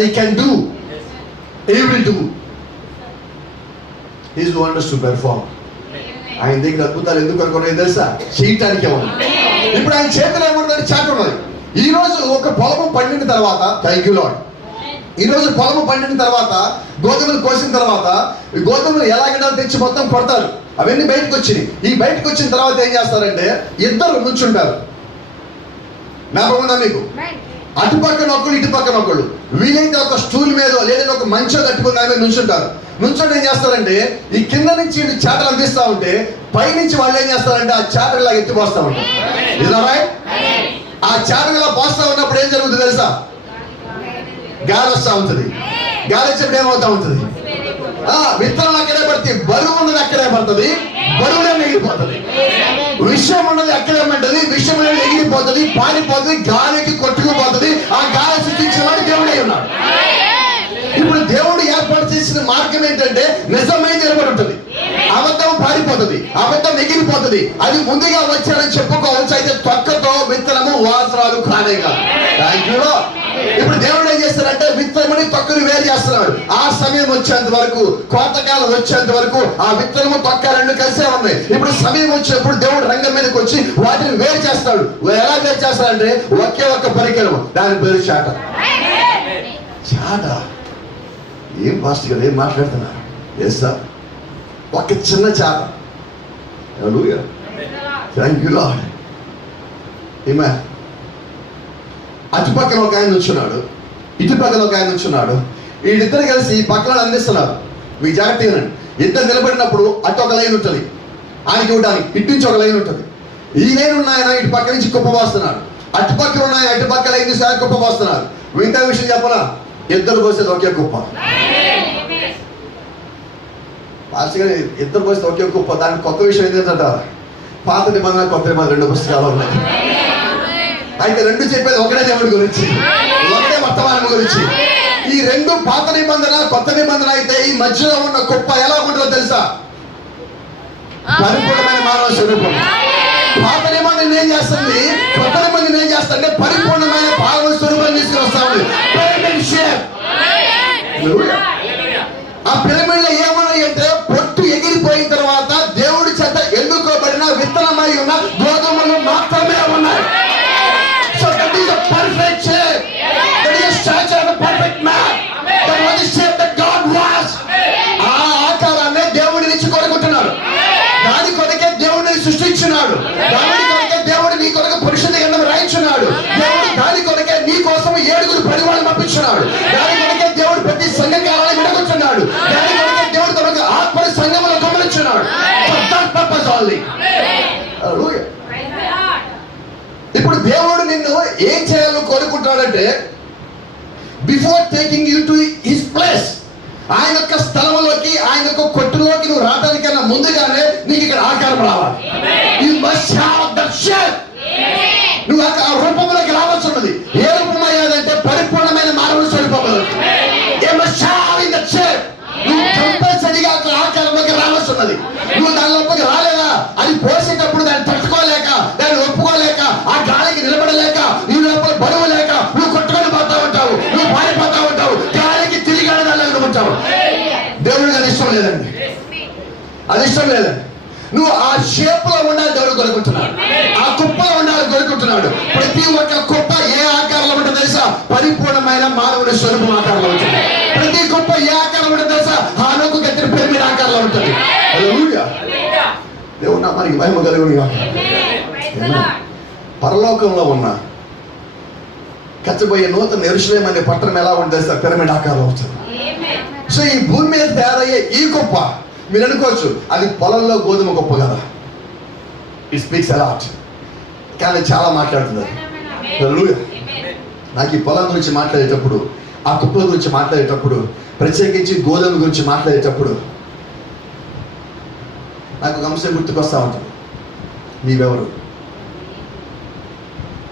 He can do, he will do. He is wonders to perform. ఆయన దగ్గర అద్భుతాలు ఎందుకు అనుకున్నాయి తెలుసా? చేయటానికే ఉంది. ఇప్పుడు ఆయన చేతిలో ఏమన్నది? చాటు ఉన్నది. ఈ రోజు ఒక పొలము పండిన తర్వాత, థ్యాంక్ యూ లార్డ్, ఈ రోజు పొలము పండిన తర్వాత గోధుమలు కోసిన తర్వాత గోధుమలు ఎలాగైనా తెచ్చి మొత్తం కొడతారు. అవన్నీ బయటకు వచ్చినాయి. ఈ బయటకు వచ్చిన తర్వాత ఏం చేస్తారంటే ఇద్దరు నుంచుంటారు. జ్ఞాపకం ఉందా మీకు? అటు పక్కన ఒకళ్ళు, ఇటు పక్కన ఒకళ్ళు. వీలైతే ఒక స్టూల్ మీద లేదా ఒక మంచం కట్టుకుని దాని మీద నుంచుంటారు. నుంచొని ఏం చేస్తారంటే ఈ కింద నుంచి చాటలు అందిస్తా ఉంటే పైనుంచి వాళ్ళు ఏం చేస్తారంటే ఆ చాటలు ఇలా ఎత్తిపోస్తా ఉంటారు. ఇలా ఆ చాటలు ఇలా పోస్తా ఉన్నప్పుడు ఏం జరుగుతుంది తెలుసా? గాలి వస్తూ ఉంటుంది. గాలి వచ్చినప్పుడు ఏమవుతా ఉంటుంది? విత్తనం అక్కడే పడుతుంది. బరువు ఉన్నది అక్కడే పడుతుంది, బరువులే మిగిలిపోతుంది. విషయం ఉన్నది అక్కడే పడుతుంది, విషయం అనేది ఎగిరిపోతుంది, పారిపోతుంది, గాలికి కొట్టుకుపోతుంది. ఆ గాలి సృష్టించిన వాడు దేవుడే ఉన్నాడు. ఇప్పుడు దేవుడు ఏర్పాటు చేసిన మార్గం ఏంటంటే నిజమైన నిలబడి ఉంటుంది, అబద్ధం పారిపోతుంది, అబద్ధం ఎగిరిపోతుంది. అది ముందుగా వచ్చారని చెప్పుకోవచ్చు. అయితే తొక్కతో విత్తనము వాసనాలు కానే కాదు. Thank you. ఇప్పుడు దేవుడు ఏం చేస్తారంటే విత్తనముని తొక్కను వేరు చేస్తున్నాడు. ఆ సమయం వచ్చేంత వరకు, కోతకాలం వచ్చేంత వరకు ఆ విత్తనము తొక్క రెండు కలిసే ఉన్నాయి. ఇప్పుడు సమయం వచ్చినప్పుడు దేవుడు రంగం మీదకి వచ్చి వాటిని వేరు చేస్తాడు. ఎలా వేరు చేస్తాడంటే ఒకే ఒక్క పరికరం, దాని పేరు చాట. చాట ఏం పాస్టర్ గారు ఏం మాట్లాడుతున్నారు? ఎస్ సార్, ఒక చిన్న చాట. Thank you lord. ఏమా అటు పక్కన ఒక ఆయన నుంచున్నాడు, ఇటు పక్కన ఒక ఆయన నుంచున్నాడు. వీళ్ళిద్దరు కలిసి ఈ పక్కన అందిస్తున్నారు. మీ జాగ్రత్త ఏనండి. ఇద్దరు నిలబడినప్పుడు అటు ఒక లైన్ ఉంటుంది, ఆయనకి ఇవ్వడానికి ఇటు నుంచి ఒక లైన్ ఉంటుంది. ఈ లైన్ ఉన్న ఆయన ఇటు పక్క నుంచి కుప్ప పోస్తున్నారు, అటు పక్కన ఉన్న ఆయన అటు పక్క లైన్ నుంచి ఆయన కుప్ప పోస్తున్నారు. మిగతా విషయం చెప్పనా? ఇద్దరు పోసేది ఒకే కుప్ప. పాస్టర్ గారు ఇద్దరు పోసేది ఒకే కుప్ప. దానికి కొత్త విషయం ఏంటంట, పాత నిబంధన కొత్త నిబంధన రెండు పుస్తకాలు ఉన్నాయి. అయితే రెండు చెప్పేది ఒకటే దేవుడి గురించి, ఒకటే వర్తమానం గురించి. ఈ రెండు పాత నిబంధన కొత్త నిబంధన అయితే ఈ మధ్యలో ఉన్న కుప్ప ఎలా ఉంటుందో తెలుసా? పరిపూర్ణమైన మానవ స్వరూపం. పాత నిబంధన ఏం చేస్తుంది, కొత్త నిబంధన ఏం చేస్తుంటే పరిపూర్ణమైన మానవ స్వరూపం తీసుకుని ఉంది. ఆ పిరమిడ్ లో ఏమన్నాయి అంటే పొట్టు ఎగిరిపోయిన తర్వాత దేవుడి చేత ఎన్నుకోబడిన విత్తనమై ఉన్న గోధుమలు మాత్రమే ఉన్నాయి. So that is a perfect shape. That is a stature of a perfect man. That was the shape that God was. ఆ ఆకారాన్ని దేవుడి నుంచి కొనుక్కుంటున్నాడు. దాని కొరకే దేవుడిని సృష్టించున్నాడు. దాని కొరకే దేవుడు నీ కొరకు పరిశుద్ధ గ్రంథం రాయించున్నాడు. దేవుడు దాని కొరకే నీ కోసం 7 పరివారం పంపించున్నాడు. దాని కొరకే దేవుడు ప్రతి సంఘకారాన్ని విడగొచ్చున్నాడు. దాని కొరకే దేవుడు తనకు ఆత్మని సంఘములో గమనించున్నాడు. For that purpose only. Hallelujah. ఇప్పుడు దేవుడు నిన్ను ఏం చేయాలో కోరుకుంటాడంటే before taking you to his place, ఆయన యొక్క స్థలంలోకి, ఆయన యొక్క కొట్టులోకి నువ్వు రావడానికన్నా ముందుగానే నీకు ఇక్కడ ఆకారం రావాలి. You must have that shape. నువ్వు ఆ రూపంలోకి రావాల్సి ఉన్నది. ఏ రూపం అయ్యాదంటే పరిపూర్ణమైన మానవుని స్వరూపంలో. You must have in that shape. నువ్వు కంపల్సరీగా ఆకారంలోకి రావాల్సి ఉన్నది. నువ్వు దానిలోకి రాలేదా, అది పోసేటప్పుడు దాన్ని తట్టుకోలేక, దాన్ని ఒప్పుకోలేక, ఆ గాలికి నిలబడలేక, నీ లోపల బరువు లేక నువ్వు కొట్టుకొని పోతా ఉంటావు, నువ్వు పారిపోతా ఉంటావు, గాలికి తిరిగి దానిలో ఉంటావు. దేవుడికి అది ఇష్టం లేదండి, అది ఇష్టం లేదండి. నువ్వు ఆ షేప్ లో ఉండాలి దేవుడు కొనుక్కుంటున్నాడు. ఆ కుప్పలో ఉండాలి కొనుక్కుంటున్నాడు. ప్రతి ఒక్క కుప్ప ఏ ఆకారంలో ఉంటుందో తెలుసా? పరిపూర్ణమైన మానవుని స్వరూపం ఆకారంలో ఉంటుంది. ప్రతి కుప్ప ఏ ఆకారంలో ఉంటుందో తెలుసా? హానోకు కట్టిన పిరమిడ్ ఆకారంలో ఉంటుంది. హల్లెలూయా. దేవుడు నామానికి మహిమ కలుగును గాక. పరలోకంలో ఉన్న కచ్చబోయే నూతన యెరూషలేము అనే పట్టణం ఎలా ఉంటుంది? పిరమిడ్ ఆకారంలో ఉంటుంది. సో ఈ భూమి మీద తయారయ్యే ఈ కుప్ప, మీరు అనుకోవచ్చు అది పొలంలో గోధుమ గొప్ప కదా, ఇట్ స్పీక్స్ అలాట్, కానీ చాలా మాట్లాడుతున్నారు. నాకు ఈ పొలం గురించి మాట్లాడేటప్పుడు, ఆ కుప్పల గురించి మాట్లాడేటప్పుడు, ప్రత్యేకించి గోధుమ గురించి మాట్లాడేటప్పుడు నాకు ఒక అంశం గుర్తుకొస్తా ఉంటుంది. నీవెవరు?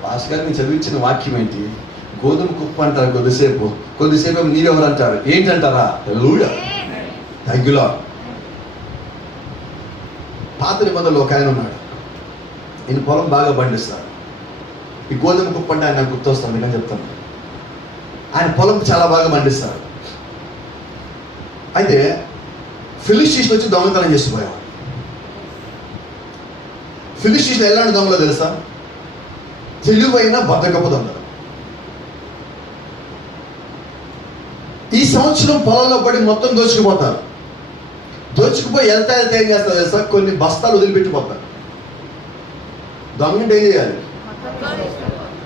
పాస్ గారు నేను చదివించిన వాక్యం ఏంటి? గోధుమ కుప్ప అంటారు కొద్దిసేపు నీవెవరు అంటారు. ఏంటంటారా? హల్లెలూయా, థాంక్యూ లార్డ్. పాత నిబంధనలో ఒక ఆయన ఉన్నాడు. ఈయన పొలం బాగా పండిస్తారు. ఈ గోధుమ కుప్ప అంటే ఆయన నాకు గుర్తొస్తుంది కానీ చెప్తాను. ఆయన పొలం చాలా బాగా పండిస్తారు. అయితే ఫిలిస్టీన్లు వచ్చి దొంగతనం చేసిపోయారు. ఫిలిస్టీన్లు ఎలాంటి దొంగలో తెలుసా? తెలివైన బద్దకపు దొంగలు. ఈ సంవత్సరం పొలంలో పడి మొత్తం దోచుకుపోతారు. దోచుకుపోయి వెళ్తా ఏం చేస్తారు తెలుసా? కొన్ని బస్తాలు వదిలిపెట్టిపోతారు. దొంగ అంటే ఏం చేయాలి?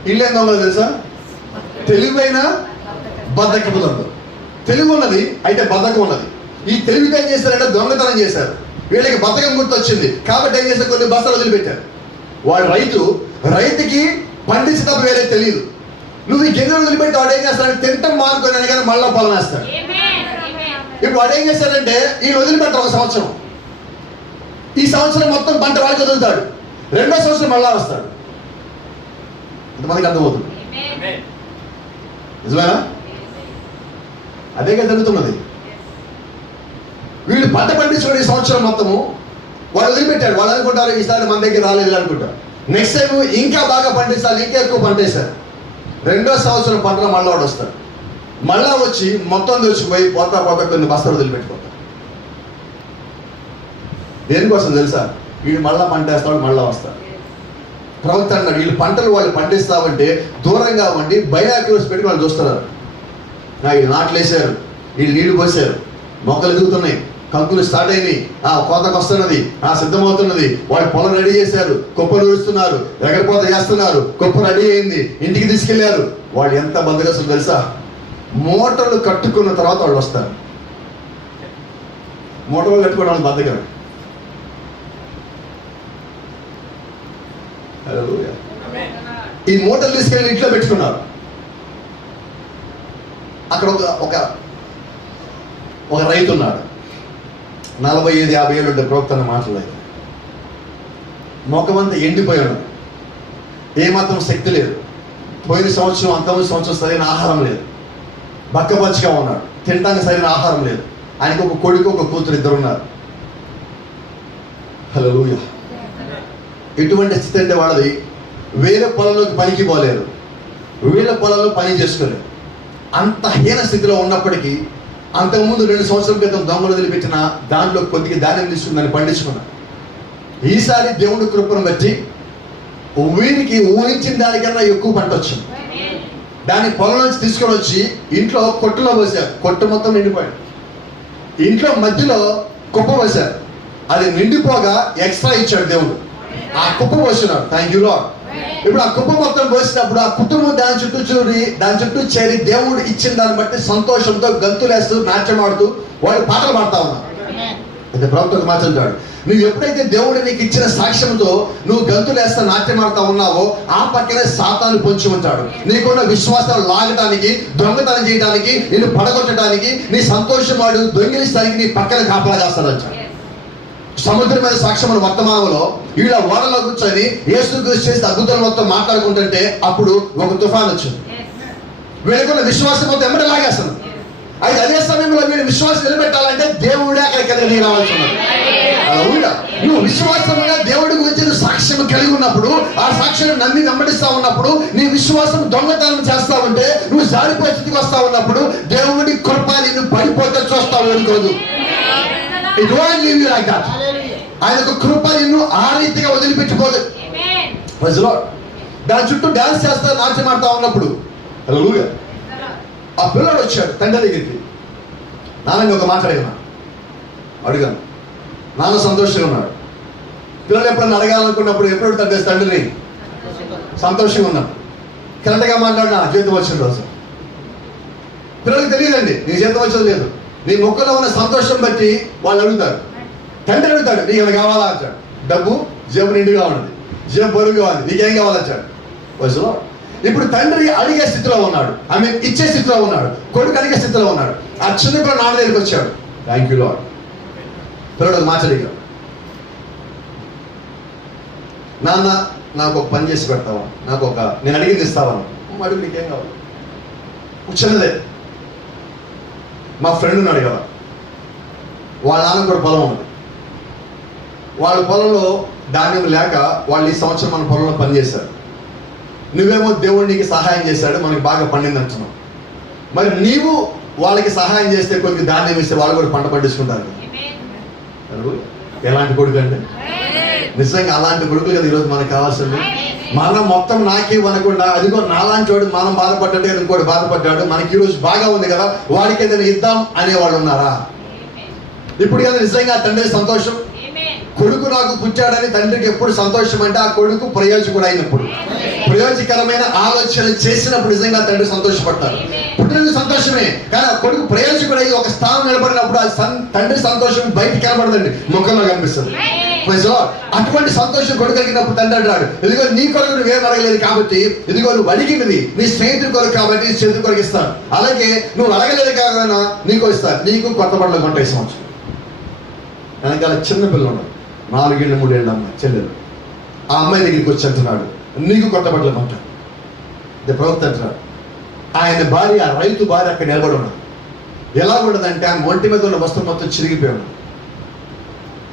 ఇల్లు ఏం దొంగలు తెలుసా? తెలివైన బద్దకపు దొంగలు. తెలివి ఉన్నది, అయితే బద్ధకం ఉన్నది. ఈ తెలివిగా ఏం చేశారంటే దొంగతనం చేశారు. వీళ్ళకి బద్ధకం గుర్తొచ్చింది కాబట్టి ఏం చేశారు? కొన్ని బస్తాలు వదిలిపెట్టారు. వాడు రైతుకి పండించి తప్ప వేరే తెలియదు. నువ్వు ఈ గింజలు వదిలిపెట్టి వాడు ఏం చేస్తాడంటే తింటం మానుకొని కానీ మళ్ళా పొలం వేస్తాడు. ఇప్పుడు వాడు ఏం చేశాడంటే ఈయన వదిలిపెట్టారు ఒక సంవత్సరం. ఈ సంవత్సరం మొత్తం పంట వాడికి వదులుతాడు. రెండో సంవత్సరం మళ్ళా వస్తాడు. ఇంతమందికి అర్థమవుతుంది నిజమేనా? అదేగా జరుగుతున్నది. వీళ్ళు పంట పండించుకోండి ఈ సంవత్సరం మొత్తము. వాడు వదిలిపెట్టాడు. వాళ్ళు అనుకుంటారు ఈసారి మన దగ్గర రాలేదు అనుకుంటారు. నెక్స్ట్ టైం ఇంకా బాగా పండిస్తారు, ఇంకా ఎక్కువ పంట వేశారు. రెండో సంవత్సరం పంటలో మళ్ళీ వాడు వస్తాడు. మళ్ళా వచ్చి మొత్తం దోచుకుపోయి పోతా కొన్ని బస్తాలు వదిలిపెట్టుకుంటారు. దేనికోసం తెలుసా? వీళ్ళు మళ్ళా పంట వేస్తాడు, మళ్ళా వస్తాడు. ప్రవక్త అన్నాడు వీళ్ళు పంటలు వాళ్ళు పండిస్తామంటే దూరంగా ఉండి బైనాక్యులర్స్ పెట్టి వాళ్ళు చూస్తున్నారు. వీళ్ళు నాట్లు వేసారు, వీళ్ళు నీళ్లు పోసారు, మొక్కలు ఎదుగుతున్నాయి, కంకులు స్టార్ట్ అయినాయి, కోతకు వస్తున్నది, సిద్ధమవుతున్నది. వాళ్ళు పొలం రెడీ చేశారు, కుప్పలు ఊడుస్తున్నారు, ఎగరపోత చేస్తున్నారు, కుప్ప రెడీ అయింది, ఇంటికి తీసుకెళ్లారు. వాళ్ళు ఎంత బద్దకస్తులు తెలుసా? మోటార్లు కట్టుకున్న తర్వాత వాళ్ళు వస్తారు. మోటార్లు కట్టుకోవడం బద్దకం. ఈ మోటార్లు తీసుకెళ్ళి ఇంట్లో పెట్టుకున్నారు. అక్కడ ఒక రైతు ఉన్నాడు. 45-50 ఏళ్ళు ఉండే ప్రవక్తన మాట్లాడలేదు. మొక్కమంతా ఎండిపోయాడు, ఏమాత్రం శక్తి లేదు. పోయిన సంవత్సరం అంతమంది సంవత్సరం సరైన ఆహారం లేదు, బక్కబచ్చిగా ఉన్నాడు, తినడానికి సరైన ఆహారం లేదు. ఆయనకు ఒక కొడుకు ఒక కూతురు, ఇద్దరు ఉన్నారు. హల్లెలూయా. ఎటువంటి స్థితి అంటే వాళ్ళది వేరే పొలంలోకి పనికి పోలేరు, వీళ్ళ పొలంలో పని చేసుకోలేరు. అంత హీన స్థితిలో ఉన్నప్పటికీ అంతకుముందు 2 సంవత్సరాల క్రితం దొంగలు వదిలిపెట్టిన దాంట్లో కొద్దిగా ధాన్యం తీసుకుని దాన్ని పండించుకున్నాను. ఈసారి దేవుడి కృపను బట్టి వీరికి ఊహించిన దానికన్నా ఎక్కువ పంట వచ్చింది. దాన్ని పొలం నుంచి తీసుకొని వచ్చి ఇంట్లో కొట్టులో పోసారు. కొట్టు మొత్తం నిండిపోయాడు. ఇంట్లో మధ్యలో కుప్ప పోసారు. అది నిండిపోగా ఎక్స్ట్రా ఇచ్చాడు దేవుడు. ఆ కుప్ప పోసినాడు. Thank you lord. ఇప్పుడు ఆ కుప్ప మొత్తం పోసినప్పుడు ఆ కుటుంబం దాని చుట్టూ చేరి దేవుడు ఇచ్చిన దాన్ని బట్టి సంతోషంతో గంతులేస్తూ నాట్యం ఆడుతూ వాళ్ళు పాటలు పాడుతూ ఉన్నారు. అయితే ప్రభుత్వం మాట్లాడాడు, నువ్వు ఎప్పుడైతే దేవుడు నీకు ఇచ్చిన సాక్ష్యంతో నువ్వు గంతులేస్తా నాట్యం ఆడుతూ ఉన్నావో ఆ పక్కనే సాతాను పొంచి ఉంటాడు. నీకున్న విశ్వాసాలు లాగటానికి, దొంగతనం చేయడానికి, నిన్ను పడగొట్టడానికి, నీ సంతోషం వాడు దొంగిలిస్తానికి నీ పక్కన కాపలా చేస్తాడంటాడు. సముద్రం మీద సాక్ష్యముల వర్తమానంలో వీళ్ళ ఓడలో కూర్చొని యేసుక్రీస్తు చేసిన అద్భుతాలు మొత్తం మాట్లాడుకుంటుంటే అప్పుడు ఒక తుఫాన్ వచ్చింది. వీళ్ళకున్న విశ్వాసం మొత్తం ఎమ్మటి లాగేస్తుంది. అయితే అదే సమయంలో వీళ్ళు విశ్వాసం నిలబెట్టాలంటే దేవుడే అక్కడికి రావాల్సి ఉన్నది. నువ్వు విశ్వాసంగా దేవుడి గురించి నువ్వు సాక్ష్యం కలిగి ఉన్నప్పుడు, ఆ సాక్ష్యం నమ్మి వెంబడిస్తా ఉన్నప్పుడు, నీ విశ్వాసం దొంగతనం చేస్తా ఉంటే, నువ్వు జారిపోయే స్థితికి వస్తా ఉన్నప్పుడు దేవుడి కృప నిన్ను పడిపోతే చూస్తావు అనుకోదు. It won't leave you like that. ఆయనకు కృప నిన్ను ఆ రీతిగా వదిలిపెట్టుకోదు. దాని చుట్టూ డాన్స్ చేస్తా నాట్యం ఆడుతా ఉన్నప్పుడు హల్లెలూయా ఆ పిల్లడు వచ్చాడు తండ్రి దగ్గరికి. నాన్నని ఒక మాట అడిగాను. నాన్న సంతోషంగా ఉన్నాడు. పిల్లలు ఎప్పుడన్నా అడగాలనుకున్నప్పుడు ఎప్పుడు తండ్రిని సంతోషంగా ఉన్నాడు. కరెక్ట్గా మాట్లాడినా జీతం వచ్చిన రోజు పిల్లలకి తెలియదండి నీ జీతం వచ్చేది లేదు. నీ ముఖంలో ఉన్న సంతోషం బట్టి వాళ్ళు అడుగుతారు. తండ్రి అడుగుతాడు, నీకు ఏమైనా కావాలా అంటాడు. డబ్బు జేబు నిండుగా ఉన్నది, జేబు బరువుగా ఉంది, నీకేం కావాలంటాడు. వయసులో ఇప్పుడు తండ్రి అడిగే స్థితిలో ఉన్నాడు, ఆమె ఇచ్చే స్థితిలో ఉన్నాడు, కొడుకు అడిగే స్థితిలో ఉన్నాడు. ఆ చిన్నప్పుడు నాన్న దగ్గరికి వచ్చాడు. Thank you lord. పిల్లడు మాట్లాడిగా నాన్న నాకు ఒక పని చేసి పెడతావా, నేను అడిగింది ఇస్తావా, అడుగు, నీకేం కావాలి. చిన్నదే. మా ఫ్రెండ్ని అడగల, వాళ్ళ నాన్న కూడా పొలం ఉంది. వాళ్ళ పొలంలో ధాన్యం లేక వాళ్ళు ఈ సంవత్సరం మన పొలంలో పనిచేశారు. నువ్వేమో దేవుడు నీకు సహాయం చేశాడు, మనకి బాగా పండింది అంటున్నావు. మరి నీవు వాళ్ళకి సహాయం చేస్తే కొద్దిగా ధాన్యం ఇస్తే వాళ్ళు కూడా పంట పండించుకుంటారు. ఎలాంటి కొడుకు అండి? నిజంగా అలాంటి కొడుకులు కదా ఈరోజు మనకు కావాల్సింది. మనం మొత్తం నాకే అనకుండా అదిగో నాలాంటి వాడు మనం బాధపడ్డాడు, ఇంకోటి బాధపడ్డాడు, మనకి ఈరోజు బాగా ఉంది కదా, వాడికి ఏదైనా ఇద్దాం అనేవాళ్ళు ఉన్నారా? ఇప్పుడు కదా నిజంగా తండ్రి సంతోషం. కొడుకు నాకు పుట్టాడని తండ్రికి ఎప్పుడు సంతోషం అంటే ఆ కొడుకు ప్రయోజకుడు అయినప్పుడు, ప్రయోజకరమైన ఆలోచన చేసినప్పుడు నిజంగా తండ్రి సంతోషపడతారు. పుట్టినది సంతోషమే, కానీ ఆ కొడుకు ప్రయోజకుడై ఒక స్థానం నిలబడినప్పుడు ఆ తండ్రి సంతోషం బయటికి కనబడదండి, ముఖంలో కనిపిస్తుంది. అటువంటి సంతోషం కొడుకు కలిగినప్పుడు తండ్రి అంటాడు, ఇదిగో నీ కొరకు నువ్వేం అడగలేదు కాబట్టి, ఇదిగో నువ్వు అడిగినది నీ స్నేహితుడి కొరకు కాబట్టి నీ చేతుల కొరకు ఇస్తాను. అలాగే నువ్వు అడగలేదు కాకపోయినా నీకు ఇస్తాను. నీకు కొత్త బట్టలు కొంటాయి సంవత్సరం. వెనకాల చిన్న పిల్లలు ఉన్నాడు, 4 ఏళ్ళు 3 ఏళ్ళ అమ్మాయి చెల్లెలు. ఆ అమ్మాయి దగ్గరికి వచ్చి అంటున్నాడు, నీకు కొత్త బట్టలు కొంటాడు. ఇది ప్రవక్త అంటున్నాడు. ఆయన భార్య, ఆ రైతు భార్య అక్కడ నిలబడి ఉన్నది. ఎలా ఉండదంటే ఆమె ఒంటి మీద ఉన్న వస్త్రం మొత్తం చిరిగిపోయి ఉన్నది.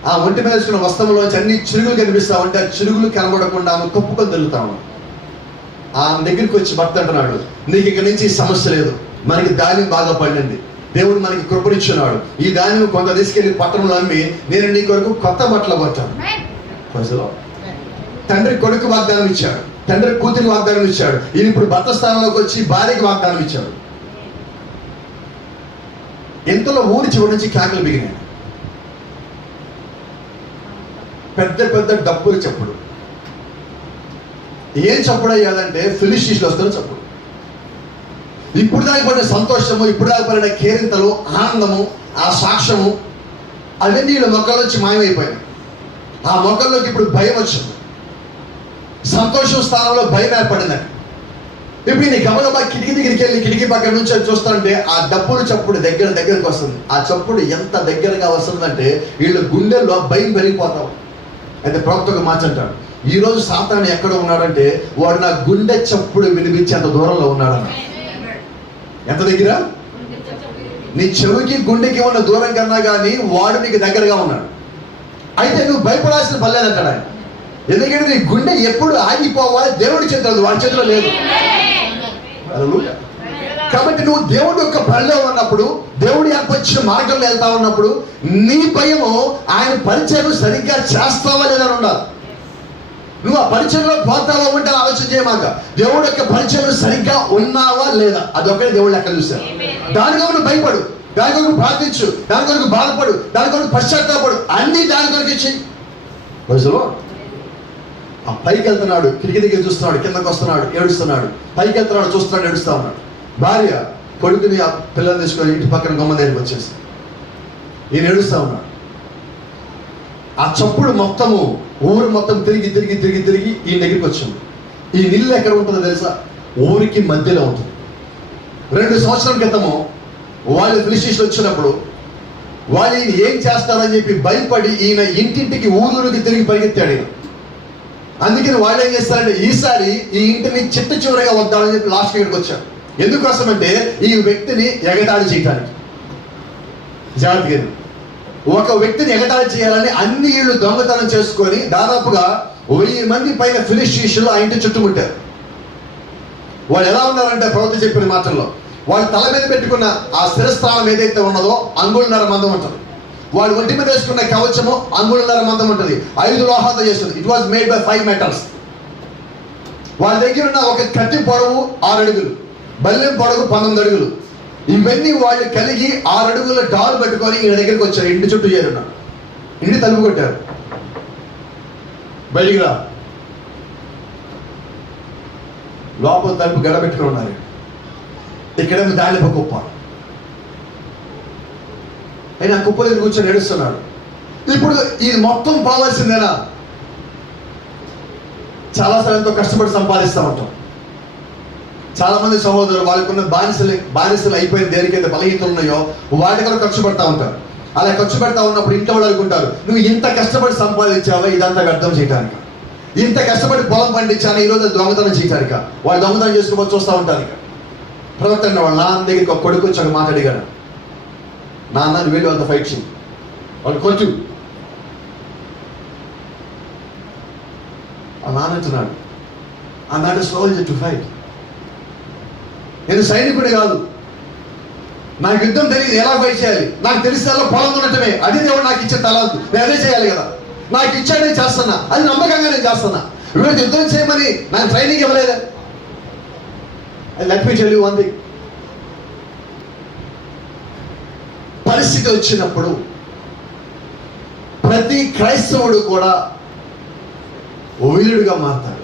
ఆ ఒంటి మీద వేసుకున్న వస్త్రంలోంచి అన్ని చిరుగులు కనిపిస్తా ఉంటే ఆ చిరుగులు కనబడకుండా ఆమె కప్పుకొని తిరుగుతా ఉన్నాడు. ఆమె దగ్గరికి వచ్చి భర్త అంటున్నాడు, నీకు ఇక్కడి నుంచి సమస్య లేదు, మనకి ధాన్యం బాగా పండింది, దేవుడు మనకి కృపనిచ్చున్నాడు, ఈ ధాన్యం కొంత తీసుకెళ్లి పట్టణంలో అమ్మి నేను నీ కొరకు కొత్త బట్టలు కొట్టాను. తండ్రి కొడుకు వాగ్దానం ఇచ్చాడు, తండ్రి కూతురికి వాగ్దానం ఇచ్చాడు, ఈయన ఇప్పుడు భర్త స్థానంలోకి వచ్చి భార్యకి వాగ్దానం ఇచ్చాడు. ఎంతలో ఊరి చివరి నుంచి కేకలు బిగినాయి. పెద్ద పెద్ద డబ్బులు చప్పుడు. ఏం చప్పుడు అయ్యాదంటే ఫిలిష్టీన్లు వస్తున్న చప్పుడు. ఇప్పుడు దాకా పడిన సంతోషము, ఇప్పుడు దాకా పడిన కేరింతలు, ఆనందము, ఆ సాక్ష్యము అవన్నీ వీళ్ళ మొక్కల్లోంచి మాయమైపోయాయి. ఆ మొక్కల్లోకి ఇప్పుడు భయం వచ్చింది. సంతోషం స్థానంలో భయం ఏర్పడిందండి. ఇప్పుడు నీ గమనమా కిటికీ దగ్గరికి వెళ్ళి కిటికీ పక్కన నుంచి చూస్తుంటే ఆ డబ్బులు చప్పుడు దగ్గరికి వస్తుంది. ఆ చప్పుడు ఎంత దగ్గరగా వస్తుందంటే వీళ్ళ గుండెల్లో భయం పెరిగిపోతాం. అయితే ప్రవక్త ఒక మాట అంటాడు, ఈరోజు సాతాను ఎక్కడ ఉన్నాడంటే వాడు నా గుండె చప్పుడు వినిపించేంత దూరంలో ఉన్నాడన్న. ఎంత దగ్గర? నీ చెవికి గుండెకి ఉన్న దూరం కన్నా కానీ వాడు నీకు దగ్గరగా ఉన్నాడు. అయితే నువ్వు భయపడాల్సిన పని లేదంటాడు ఆయన. ఎందుకంటే నీ గుండె ఎప్పుడు ఆగిపోవాలి దేవుడి చేతిలో, వాడి చేతిలో లేదు. కాబట్టి నువ్వు దేవుడి యొక్క పనిలో ఉన్నప్పుడు, దేవుడు ఏర్పరిచిన మార్గంలో వెళ్తా ఉన్నప్పుడు నీ భయము ఆయన పరిచయం సరిగ్గా చేస్తావా లేదా అని ఉండాలి. నువ్వు ఆ పరిచయంలో పోతావా ఉంటే ఆలోచన చేయమాక. దేవుడు యొక్క పరిచయం సరిగ్గా ఉన్నావా లేదా అదొకటే దేవుడు లెక్క చూశారు. దాని కొరకు భయపడు, దాని కొరకు ప్రార్థించు, దాని కొరకు బాధపడు, దాని కొరకు పశ్చాత్తాపడు, అన్ని దాని కొరకు ఇచ్చి రోజులో ఆ పైకి వెళ్తున్నాడు, కిటికీ దగ్గర చూస్తున్నాడు, కిందకు వస్తున్నాడు, ఏడుస్తున్నాడు, పైకి వెళ్తున్నాడు, చూస్తున్నాడు, ఏడుస్తా ఉన్నాడు. భార్య కొడుకుని ఆ పిల్లల్ని తీసుకొని ఇంటి పక్కన గమ్మ దగ్గరికి వచ్చేసి ఈయన ఏడుస్తా ఉన్నాడు. ఆ చప్పుడు మొత్తము ఊరు మొత్తం తిరిగి తిరిగి తిరిగి తిరిగి ఈయన దగ్గరికి వచ్చింది. ఈ నీళ్ళు ఎక్కడ ఉంటుందో తెలుసా? ఊరికి మధ్యలో ఉంటుంది. 2 సంవత్సరాల క్రితము వాళ్ళు ఫిలిష్టీన్లు వచ్చినప్పుడు వాళ్ళు ఈయన ఏం చేస్తారని చెప్పి భయపడి ఈయన ఇంటింటికి ఊరికి తిరిగి పరిగెత్తాడు ఈయన. అందుకని వాళ్ళు ఏం చేస్తారంటే ఈసారి ఈ ఇంటిని చిట్ట చివరిగా వద్దామని చెప్పి లాస్ట్ ఇక్కడికి వచ్చారు. ఎందుకోసం అంటే ఈ వ్యక్తిని ఎగతాళి చేయడానికి. జాగ్రత్తగా ఒక వ్యక్తిని ఎగతాళి చేయాలని అన్ని ఇళ్ళు దొంగతనం చేసుకొని దాదాపుగా 1000 మంది పైన ఫిలిష్టీన్లు ఆ ఇంటి చుట్టుముట్టారు. వాళ్ళు ఎలా ఉన్నారంటే ప్రవక్త చెప్పిన మాటల్లో, వాళ్ళు తల మీద పెట్టుకున్న ఆ శిరస్త్రాలం ఏదైతే ఉన్నదో అంగుళన్నర మందం ఉంటుంది. వాడు ఒంటి మీద వేసుకున్న కవచము అంగుళన్నర మందం ఉంటుంది. 5 లోహాలతో చేస్తుంది. It was made by 5 metals. వాళ్ళ దగ్గర ఉన్న ఒక కత్తి పొడవు 6 అడుగులు, బల్లెం పొడవు 19 అడుగులు. ఇవన్నీ వాళ్ళు కలిగి 6 అడుగుల డాలు పెట్టుకొని ఈయన దగ్గరికి వచ్చారు. ఇంటి చుట్టూ చేరున్నారు. ఇంటి తలుపు కొట్టారు, బయటికి రా. లోపల తలుపు గడ పెట్టుకుని ఉన్నారు. ఇక్కడేమో దానిపై కుప్ప. ఆయన కుప్ప దగ్గర కూర్చొని ఏడుస్తున్నాడు. ఇప్పుడు ఇది మొత్తం పోవాల్సిందేనా? చాలాసార్లు ఎంతో కష్టపడి సంపాదిస్తూ ఉంటాం. చాలా మంది సహోదరులు వాళ్ళకున్న బానిసలు అయిపోయిన దేనికైతే బలహీనతలు ఉన్నాయో వాటి కూడా ఖర్చు పెడతా ఉంటారు. అలా ఖర్చు పెడతా ఉన్నప్పుడు ఇంట్లో వాళ్ళు అనుకుంటారు, నువ్వు ఇంత కష్టపడి సంపాదించావా ఇదంతా వ్యర్థం చేయడానికి. ఇంత కష్టపడి పొలం పండించాను, ఈరోజు దొంగతనం చేయటారు. ఇక వాళ్ళు దొంగతనం చేసుకోవచ్చు చూస్తూ ఉంటారు. ఇక ప్రవక్త వాళ్ళ నాన్న దగ్గరికి ఒక కొడుకు వచ్చి ఒక మాట అడిగాడు, నాన్నని వీళ్ళు వాళ్ళతో ఫైట్ చేయి, వాళ్ళు కొట్టు. ఆ నాన్న అంటున్నాడు, ఆ నాట్ సోల్జర్ టు ఫైట్. నేను సైనికుడే కాదు, నాకు యుద్ధం తెలియదు, ఎలా ఫైట్ చేయాలి. నాకు తెలిసిన పొలం ఉండటమే, అది దేవుడు నాకు ఇచ్చే తలాంతు, నేను అదే చేయాలి కదా. నాకు ఇచ్చాడు, నేను చేస్తున్నా, అది నమ్మకంగా నేను చేస్తున్నా. వీళ్ళు యుద్ధం చేయమని నాకు ట్రైనింగ్ ఇవ్వలేదా? Let me tell you one thing. పరిస్థితి వచ్చినప్పుడు ప్రతి క్రైస్తవుడు కూడా వీరుడుగా మారుతాడు.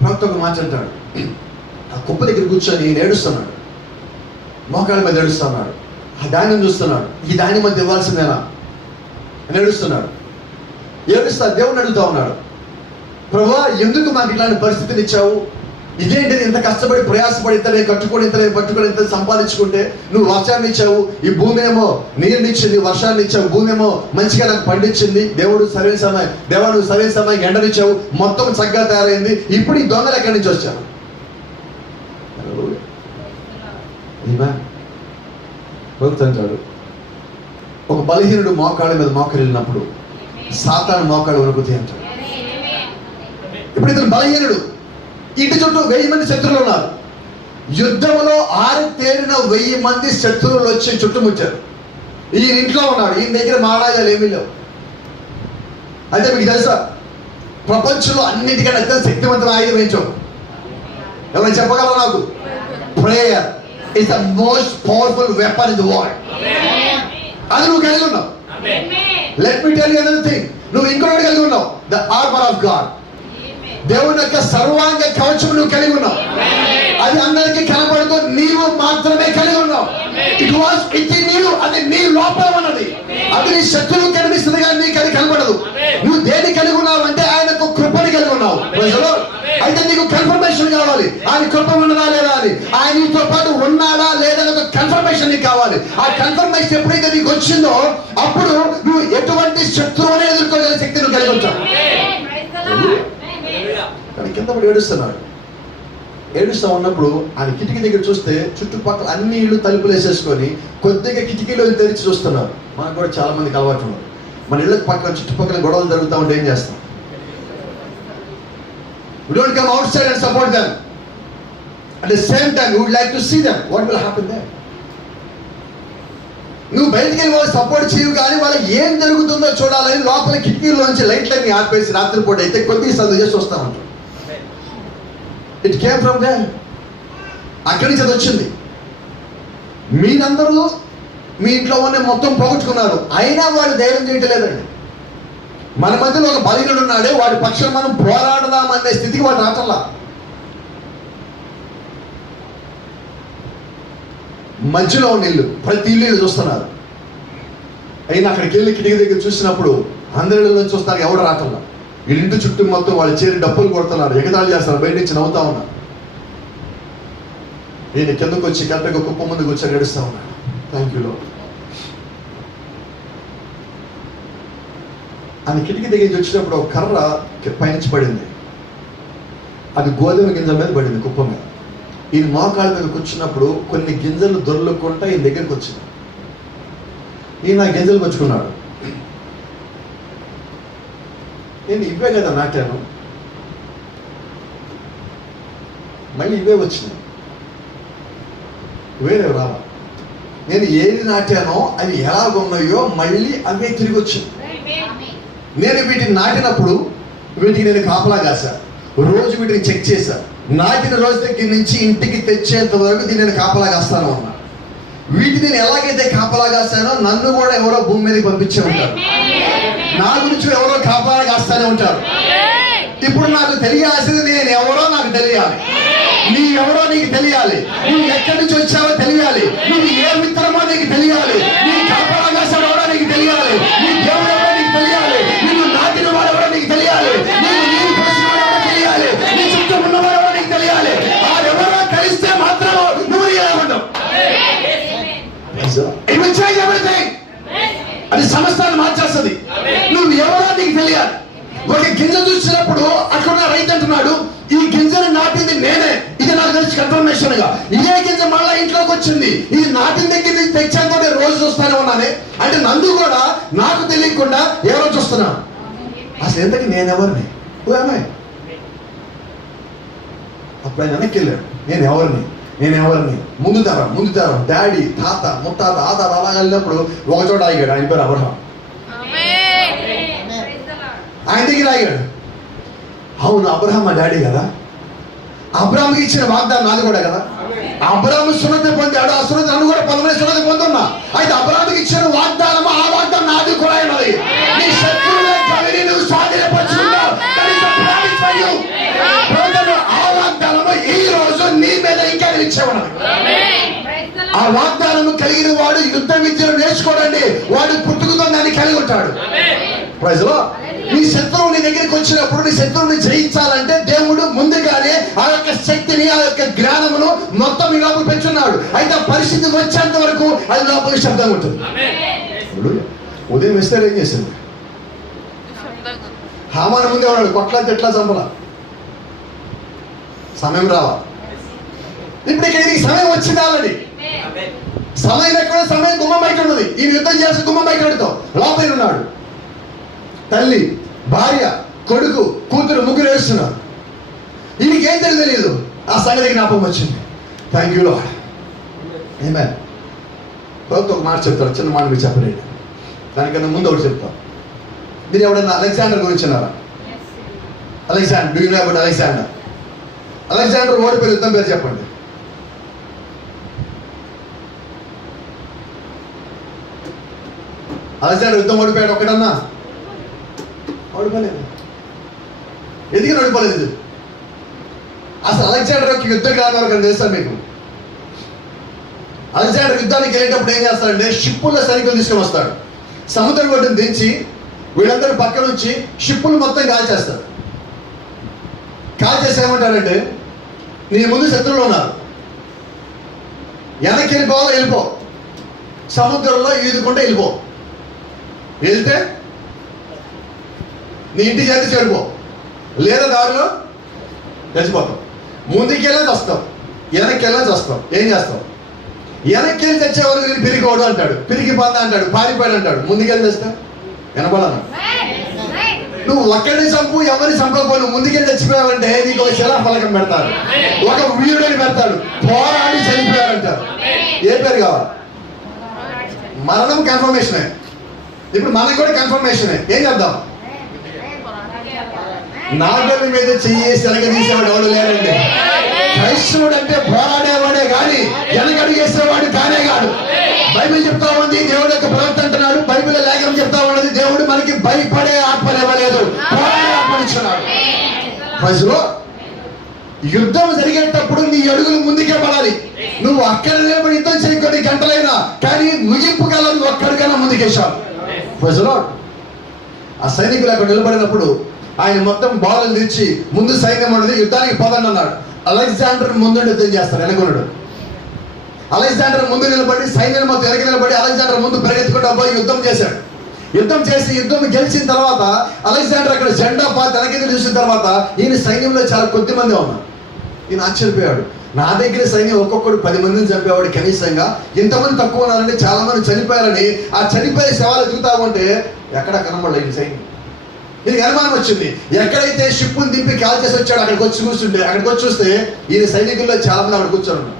ప్రవక్త ఒక మాట అంటాడు, ఆ కుప్ప దగ్గర కూర్చొని నేను ఏడుస్తున్నాడు, మోకాళ్ళ మీద ఏడుస్తున్నాడు, ఆ ధాన్యం చూస్తున్నాడు, ఈ ధాన్యం మధ్య ఇవ్వాల్సిందేనా అని ఏడుస్తున్నాడు. ఏడుస్తా దేవుని అడుగుతా ఉన్నాడు, ప్రభువా ఎందుకు మాకు ఇట్లాంటి పరిస్థితిని ఇచ్చావు? ఇదేంటి, ఇంత కష్టపడి ప్రయాసపడి ఇంత నేను కట్టుకొని ఇంత నేను పట్టుకొని ఇంత సంపాదించుకుంటే నువ్వు వర్షాన్ని ఇచ్చావు, ఈ భూమి ఏమో నీరుని ఇచ్చింది, వర్షాన్ని ఇచ్చావు, భూమి ఏమో మంచిగా నాకు పండించింది, దేవుడు సరైన సమయం ఎండనిచ్చావు, మొత్తం చక్కగా తయారైంది, ఇప్పుడు ఈ దొంగలు ఎక్కడి నుంచి వచ్చావు? అంటాడు, ఒక బలహీనుడు మోకాళ్ళ మీద మోకరిల్లినప్పుడు సాతాను మోకాళ్ళు వణుకుతాయి అంటాడు. ఇప్పుడు ఇతను బలహీనుడు, ఇంటి చుట్టూ 1000 మంది శత్రువులు ఉన్నారు. యుద్ధంలో ఆరితేరిన 1000 మంది శత్రువులు వచ్చి చుట్టుముచ్చారు. ఈయన ఇంట్లో ఉన్నాడు, ఈయన దగ్గర మాడాయాలు ఏమీ లేవు. అయితే మీకు తెలుసా, ప్రపంచంలో అన్నిటికంటే అత్యంత శక్తివంతమైన ఆయుధం ఏంటో ఎవరైనా చెప్పగలరా నాకు? Prayer is the most powerful weapon in the world. అది నువ్వు కలిగి ఉన్నావు. Let me tell you another thing, నువ్వు ఇంకొకటి కలిగి ఉన్నావు, ద ఆర్మర్ ఆఫ్ గాడ్. దేవుని యొక్క సర్వాంగ కవచం నువ్వు కలిగి ఉన్నావు. అది అందరికీ కనబడుతూ నీవు మాత్రమే కలిగి ఉన్నావు. It was with in you, అది నీ లోపల ఉన్నది. అది నీ శత్రువు కనిపిస్తుంది కానీ నీకు అది కనబడదు. నువ్వు దేని కలిగి ఉన్నావు అంటే ఆయనకు కృపని కలిగి ఉన్నావు. అయితే నీకు కన్ఫర్మేషన్ కావాలి, ఆయన కృప ఉన్నదా లేదా అని, ఆయన నీతో పాటు ఉన్నాడా లేదా ఒక కన్ఫర్మేషన్ నీకు కావాలి. ఆ కన్ఫర్మేషన్ ఎప్పుడైతే నీకు వచ్చిందో అప్పుడు నువ్వు ఎటువంటి శత్రువుని ఎదుర్కోగల శక్తి నువ్వు కలిగి ఉంటావు. కానీ కింద పడి ఏడుస్తూ ఉన్నప్పుడు ఆయన కిటికీ దగ్గర చూస్తే చుట్టుపక్కల అన్ని ఇళ్ళు తలుపులు వేసేసుకొని కొద్దిగా కిటికీలో తెరిచి చూస్తున్నారు. మనకు కూడా చాలా మందికి అలవాటు ఉన్నారు, మన ఇళ్ళకి పక్కన చుట్టుపక్కల గొడవలు జరుగుతూ ఉంటే ఏం చేస్తాం? We don't come outside and support them. At the same time, we would like to see them. What will happen there? నువ్వు బయటికి వెళ్ళి వాళ్ళు సపోర్ట్ చేయవు కానీ వాళ్ళకి ఏం జరుగుతుందో చూడాలని లోపల కిటికీలోంచి లైట్లన్నీ ఆపేసి రాత్రిపూట అయితే కొద్దిగా చదువు చేసి వస్తామంటారు. It came from there. అక్కడి నుంచి అది వచ్చింది. మీరందరూ మీ ఇంట్లో ఉన్న మొత్తం పోగొట్టుకున్నారు, అయినా వాడు ధైర్యం చేయట్లేదండి. మన మధ్యలో ఒక బలహీనుడు ఉన్నాడే, వాడి పక్షం మనం పోరాడదామనే స్థితికి వాడు రావట్లా. మధ్యలో ఉన్న ఇల్లు, ప్రతి ఇల్లు చూస్తున్నారు. అయినా అక్కడికి వెళ్ళి కిటికీ దగ్గర చూసినప్పుడు అందరిలో చూస్తారు, ఎవడు రావట్లా. ఇంటి చుట్టూ మొత్తం వాళ్ళు చేరి డప్పులు కొడుతున్నారు, ఎగతాళి చేస్తున్నారు, బయట నుంచి నవ్వుతా ఉన్నారు. ఈయన కిందకు వచ్చి కరెక్ట్గా కుప్ప ముందుకు వచ్చి నడుస్తూ ఉన్నాడు. Thank you lord. ఆయన కిటికీ దగ్గర వచ్చినప్పుడు ఒక కర్ర పైనుంచి పడింది, అది గోధుమ గింజల మీద పడింది కుప్ప మీద. ఈయన మోకాళ్ళ మీద కూర్చున్నప్పుడు కొన్ని గింజలు దొర్లుకుంటా ఈయన దగ్గరికి వచ్చింది. ఈయన గింజలు పంచుకున్నాడు. నేను ఇవే కదా నాటాను, మళ్ళీ ఇవే వచ్చినాయి, వేరే రావా. నేను ఏది నాటానో అవి ఎలాగున్నాయో మళ్ళీ అవే తిరిగి వచ్చింది. నేను వీటిని నాటినప్పుడు వీటికి నేను కాపలా కాసా, రోజు వీటిని చెక్ చేశా. నాటిన రోజు దగ్గర నుంచి ఇంటికి తెచ్చేంత వరకు దీన్ని నేను కాపలా కాస్తాను అన్నా. వీటిని నేను ఎలాగైతే కాపలా కాస్తానో నన్ను కూడా ఎవరో భూమి మీదకి పంపించే ఉంటారు, నా గురించి ఎవరో కాపలా కాస్తానే ఉంటారు. ఇప్పుడు నాకు తెలియాల్సింది నేను ఎవరో నాకు తెలియాలి, నీ ఎవరో నీకు తెలియాలి, నువ్వు ఎక్కడి నుంచి వచ్చావో తెలియాలి, నువ్వు ఏ మిత్రమో నీకు తెలియాలి, నీ కాపలా కాస్తాడు ఎవరో నీకు తెలియాలి, నీ దేవుడు ఎవరో నీకు తెలియాలి, నిన్ను నాటిన వాడు ఎవరో నీకు తెలియాలి, నీవు నీరు పోసిన వాడు ఎవరో తెలియాలి, నీ చుట్టూ ఉన్నవాడు ఎవరో నీకు తెలియాలి. ఆ ఎవరో కలిస్తే మాత్రం నువ్వు ఏమంటావు? It will change everything. అది సమస్తాన్ని మార్చేస్తుంది. నువ్వు ఎవరో నీకు తెలియాలి. ఒక గింజ చూసినప్పుడు అక్కడ ఉన్న రైతు అంటున్నాడు, ఈ గింజను నాటింది నేనే, ఇది నాకు తెలిసి కన్ఫర్మేషన్ గా. ఇదే గింజ మళ్ళా ఇంట్లోకి వచ్చింది, ఇది నాటిన దగ్గర నుంచి తెచ్చాక నేను రోజు చూస్తానే ఉన్నానే. అంటే నందు కూడా నాకు తెలియకుండా ఎవరో చూస్తున్నాను. అసలు ఎంతకి నేనెవరిని? అప్పుడు ఆయన వెనక్కి వెళ్ళాడు, నేనెవరిని? ముందు తరం డాడీ, తాత, ముత్తాత, ఆతాత అలా వెళ్ళినప్పుడు ఒక చోట ఆగాడు. ఆయన పేరు అబ్రహాం. ఆయన దగ్గర ఆగాడు. అవును, అబ్రహాం మా డాడీ కదా, అబ్రహాంకి ఇచ్చిన వాగ్దానం నాది కూడా కదా. అబ్రహాం సున్నతి పొందాడు, ఆ సున్నతి నన్ను కూడా పొందమని సున్నతి పొందుతున్నా. అయితే అబ్రహాంకి ఇచ్చిన వాగ్దానం, ఆ వాగ్దానం నాది కూడా ఉన్నది. నీ శత్రువుల కవిని నువ్వు స్వాధీనపరుచుకున్నావు. ఆ వాగ్దానము ఈ రోజు నీ మీద ఇంకా నిలిచేవాడు. ఆ వాగ్దానం కలిగిన వాడు యుద్ధ విద్యను నేర్చుకోడండి, వాడు పుట్టుకతో దాన్ని కలిగి ఉంటాడు. ప్రజలు, నీ శత్రువు నీ దగ్గరికి వచ్చినప్పుడు నీ శత్రువుని జయించాలంటే దేవుడు ముందుగానే ఆ యొక్క శక్తిని, ఆ యొక్క జ్ఞానమును మొత్తం ఈ లోపల పెంచున్నాడు. అయితే ఆ పరిస్థితి వచ్చేంత వరకు అది లోపల శబ్దంగా ఉంటుంది. ఇప్పుడు ఉదయం ఇస్తారు ఏం చేసింది? హామాన ముందే ఉన్నాడు, కొట్లాడితే ఎట్లా చంపలా, సమయం రావా. ఇప్పుడు ఇక్కడ ఈ సమయం వచ్చింది ఆల్రెడీ. సమయం ఎక్కడ? సమయం గుమ్మం బయట ఉన్నది. ఈ యుద్ధం చేసి గుమ్మం బయట పెడతావు. లోపల ఉన్నాడు, తల్లి, భార్య, కొడుకు, కూతురు, ముగ్గురు వేస్తున్నారు. ఈయనకి ఏం తెలియదు. ఆ సంగతికి జ్ఞాపకం వచ్చింది. Thank you lord. ఆమేన్. ప్రభుత్వం ఒక మాట చెప్తారు, చిన్న మాట మీరు చెప్పలేదు. దానికన్నా ముందు ఒకటి చెప్తాం. మీరు ఎవడన్నా అలెగ్జాండర్ గురించి ఉన్నారా? Alexander, do you know about Alexander? Alexander ఓడిపోయిన యుద్ధం పేరు చెప్పండి. అలెగ్జాండర్ యుద్ధం ఓడిపోయాడు ఒకటన్నా? ఓడిపోలేదు. ఎందుకని ఓడిపోలేదు? అసలు అలెగ్జాండర్ యొక్క యుద్ధ కారణం తెలుసా మీకు? అలెగ్జాండర్ యుద్ధానికి వెళ్ళేటప్పుడు ఏం చేస్తాడంటే షిప్పుల్లో సైనికులు తీసుకొని వస్తాడు. సముద్రం ఒడ్డును దించి వీళ్ళందరూ పక్క నుంచి షిప్పులు మొత్తం కాల్చేస్తాడు. కాల్చేసి ఏమంటాడంటే, నీ ముందు శత్రువులు ఉన్నారు, వెనక్కి వెళ్ళిపోవాలో వెళ్ళిపో, సముద్రంలో ఈదుకుంటే వెళ్ళిపో, వెళ్తే నీ ఇంటి చేతి చేరిపో, లేదా దారిలో చచ్చిపోతావు. ముందుకెళ్ళి వస్తావు, వెనక్కి వెళ్ళి వస్తావు. ఏం చేస్తావు? వెనక్కి వెళ్ళి తెచ్చేవారు నేను పిరిగిపోడు అంటాడు, పిరిగిపోతా అంటాడు, పారిపోయాడు అంటాడు. ముందుకెళ్ళి తెస్తావు, వినపడన్నా? నువ్వు ఒక్కడిని చంపు, ఎవరిని చంపకపోయి నువ్వు ముందుకెళ్ళి చచ్చిపోయావంటే నీకు ఒక శిలా ఫలకం పెడతారు, ఒక వీరుడిని పెడతాడు, పోరాడి చనిపోయాడంటారు. ఏ పేరు కావాలి? మరణం కన్ఫర్మేషనే. ఇప్పుడు మనకు కూడా కన్ఫర్మేషనే. ఏం చేద్దాం? నాగలి మీద చెయ్యేసి వెనకదీసేవాడు ఎవడు లేరండి. క్రైస్తవుడు అంటే పోరాడేవాడే కానీ వెనకడిగేసేవాడు కానే కాదు. బైబిల్ చెప్తా ఉంది, దేవుడు యొక్క ప్రవక్త అంటున్నాడు, బైబిల్ లేఖనం చెప్తా ఉన్నది, దేవుడు మనకి భయపడే ఆత్మనివ్వలేదు, పోరాడే ఆత్మనిచ్చున్నాడు. ప్రజలు, యుద్ధం జరిగేటప్పుడు నీ అడుగులు ముందుకే పడాలి. నువ్వు అక్కడ నిలబడి యుద్ధం చేయకొని గంటలైనా కానీ ముగింపు కాలం ఒక్కడికైనా ముందుకేశావు. ప్రజలు, ఆ సైనికులు అక్కడ నిలబడినప్పుడు ఆయన మొత్తం బాలను తెచ్చి ముందు సైన్యం ఉన్నది, యుద్ధానికి పోదండి అన్నాడు. అలెగ్జాండర్ ముందు యుద్ధం చేస్తాడు, వెనకొన్నాడు. అలెగ్జాండర్ ముందు నిలబడి సైన్యం మొత్తం వెనక నిలబడి అలెగ్జాండర్ ముందు పరిగెత్తుకుంటూ పోయి యుద్ధం చేశాడు. యుద్ధం చేసి యుద్ధం గెలిచిన తర్వాత అలెగ్జాండర్ అక్కడ జెండా పాతి వెనక చూసిన తర్వాత ఈయన సైన్యంలో చాలా కొద్ది మంది ఉన్నారు. ఈయన ఆశ్చర్యపోయాడు. నా దగ్గర సైన్యం ఒక్కొక్కడు 10 మందిని చంపేవాడు కనీసంగా, ఇంతమంది తక్కువ ఉన్నారని, చాలా మంది చనిపోయారని. ఆ చనిపోయే శవాలు ఎదుగుతా ఉంటే ఎక్కడ కనబడలేదు సైన్యం. దీనికి అనుమానం వచ్చింది. ఎక్కడైతే షిప్పుని దింపి కాల్ చేసి వచ్చాడు అక్కడికి వచ్చి కూర్చుంటే, అక్కడికి వచ్చి చూస్తే ఈయన సైనికుల్లో చాలా మంది అక్కడ కూర్చొని ఉన్నారు.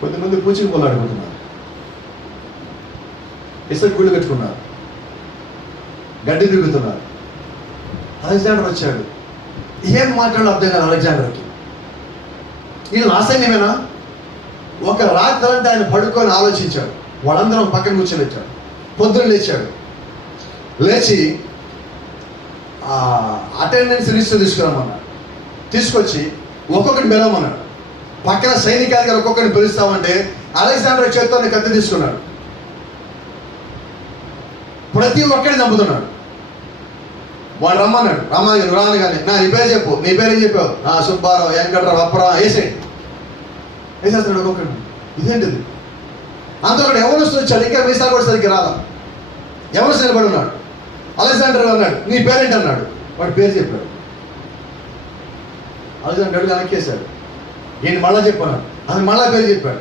కొంతమంది పూచికి పోలాడుకుంటున్నారు, ఇసరి గుళ్ళు కట్టుకున్నారు, గడ్డి దిగుతున్నారు. అలెగ్జాండర్ వచ్చాడు. ఏం మాట్లాడాలో అర్థం కాదు అలెగ్జాండర్కి. ఈయన నా సైన్యమేనా? ఒక రాత్రి అంటే ఆయన పడుకొని ఆలోచించాడు. వాళ్ళందరూ పక్కన కూర్చొని వచ్చాడు. పొద్దున్న లేచాడు. లేచి అటెండెన్స్ లిస్ట్ తీసుకురామన్నాడు. తీసుకొచ్చి ఒక్కొక్కటి పిలవమన్నాడు. పక్కన సైనికాధికారి ఒక్కొక్కరిని పిలుస్తామంటే అలెగ్జాండర్ చేతితో కత్తి తీసుకున్నాడు. ప్రతి ఒక్కడిని చంపుతున్నాడు. వాడు రమ్మన్నాడు. రమ్మని రాను కానీ నీ పేరు చెప్పు, నీ పేరు ఏం చెప్పావు? సుబ్బారావు, వెంకట్రావు, అప్పరావు, వేసేస్తాడు ఒక్కొక్కడిని. ఇదేంటిది? అంత ఒకటి ఎవరు వచ్చాడు, ఇంకా వీసా కూడా సరిగ్గా రాదా. ఎవరు నిలబడి ఉన్నాడు. అలెగ్జాండర్ అన్నాడు, నీ పేరేంటి అన్నాడు. వాడు పేరు చెప్పాడు. అలెగ్జాండర్ వెనక్కేశాడు. ఈయన మళ్ళా చెప్పాను, అది మళ్ళా పేరు చెప్పాడు.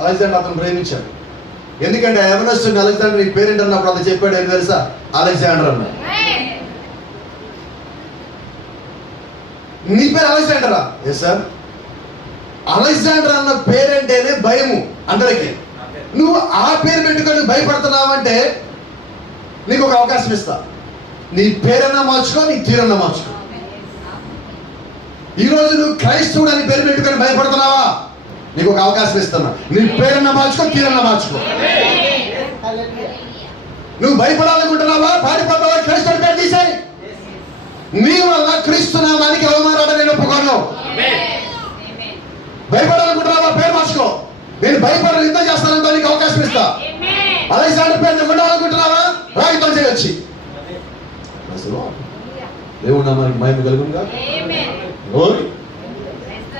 అలెగ్జాండర్ అతను ప్రేమించాడు. ఎందుకంటే ఎవరెస్ట్ అలెగ్జాండర్ నీ పేరేంటి అన్నప్పుడు అతను చెప్పాడు, ఏం తెలుసా? అలెగ్జాండర్ అన్నాడు. నీ పేరు అలెగ్జాండరా? Yes sir. అలెగ్జాండర్ అన్న పేరంటేనే భయము అందరికి. నువ్వు ఆ పేరు పెట్టుకొని భయపడుతున్నావంటే నీకు ఒక అవకాశం ఇస్తా. నీ పేరన్నా మార్చుకో, నీ తీరన్నా మార్చుకో. ఈరోజు నువ్వు క్రైస్తవుడు అని పేరు పెట్టుకొని భయపడుతున్నావా? నీకు ఒక అవకాశం ఇస్తున్నా. నీ పేరన్నా మార్చుకో, తీరన్నా మార్చుకో. నువ్వు భయపడాలనుకుంటున్నావా? పారిపోతావా? క్రైస్తవుడు పేరు తీసేయి. నీ వల్ల క్రీస్తు నామానికి అవమానాన్ని నేను ఒప్పుకోను. భయపడాలనుకుంటున్నావా? పేరు మార్చుకో. నేను భయపడాలి, యుద్ధం చేస్తానంటే నీకు అవకాశం ఇస్తా. అలెగ్జాండర్ పేరు నువ్వు ఉండాలనుకుంటున్నావా? రా, యుద్ధం చేయొచ్చి. దేవుడు నామానికి మహిమ కలుగునుగా.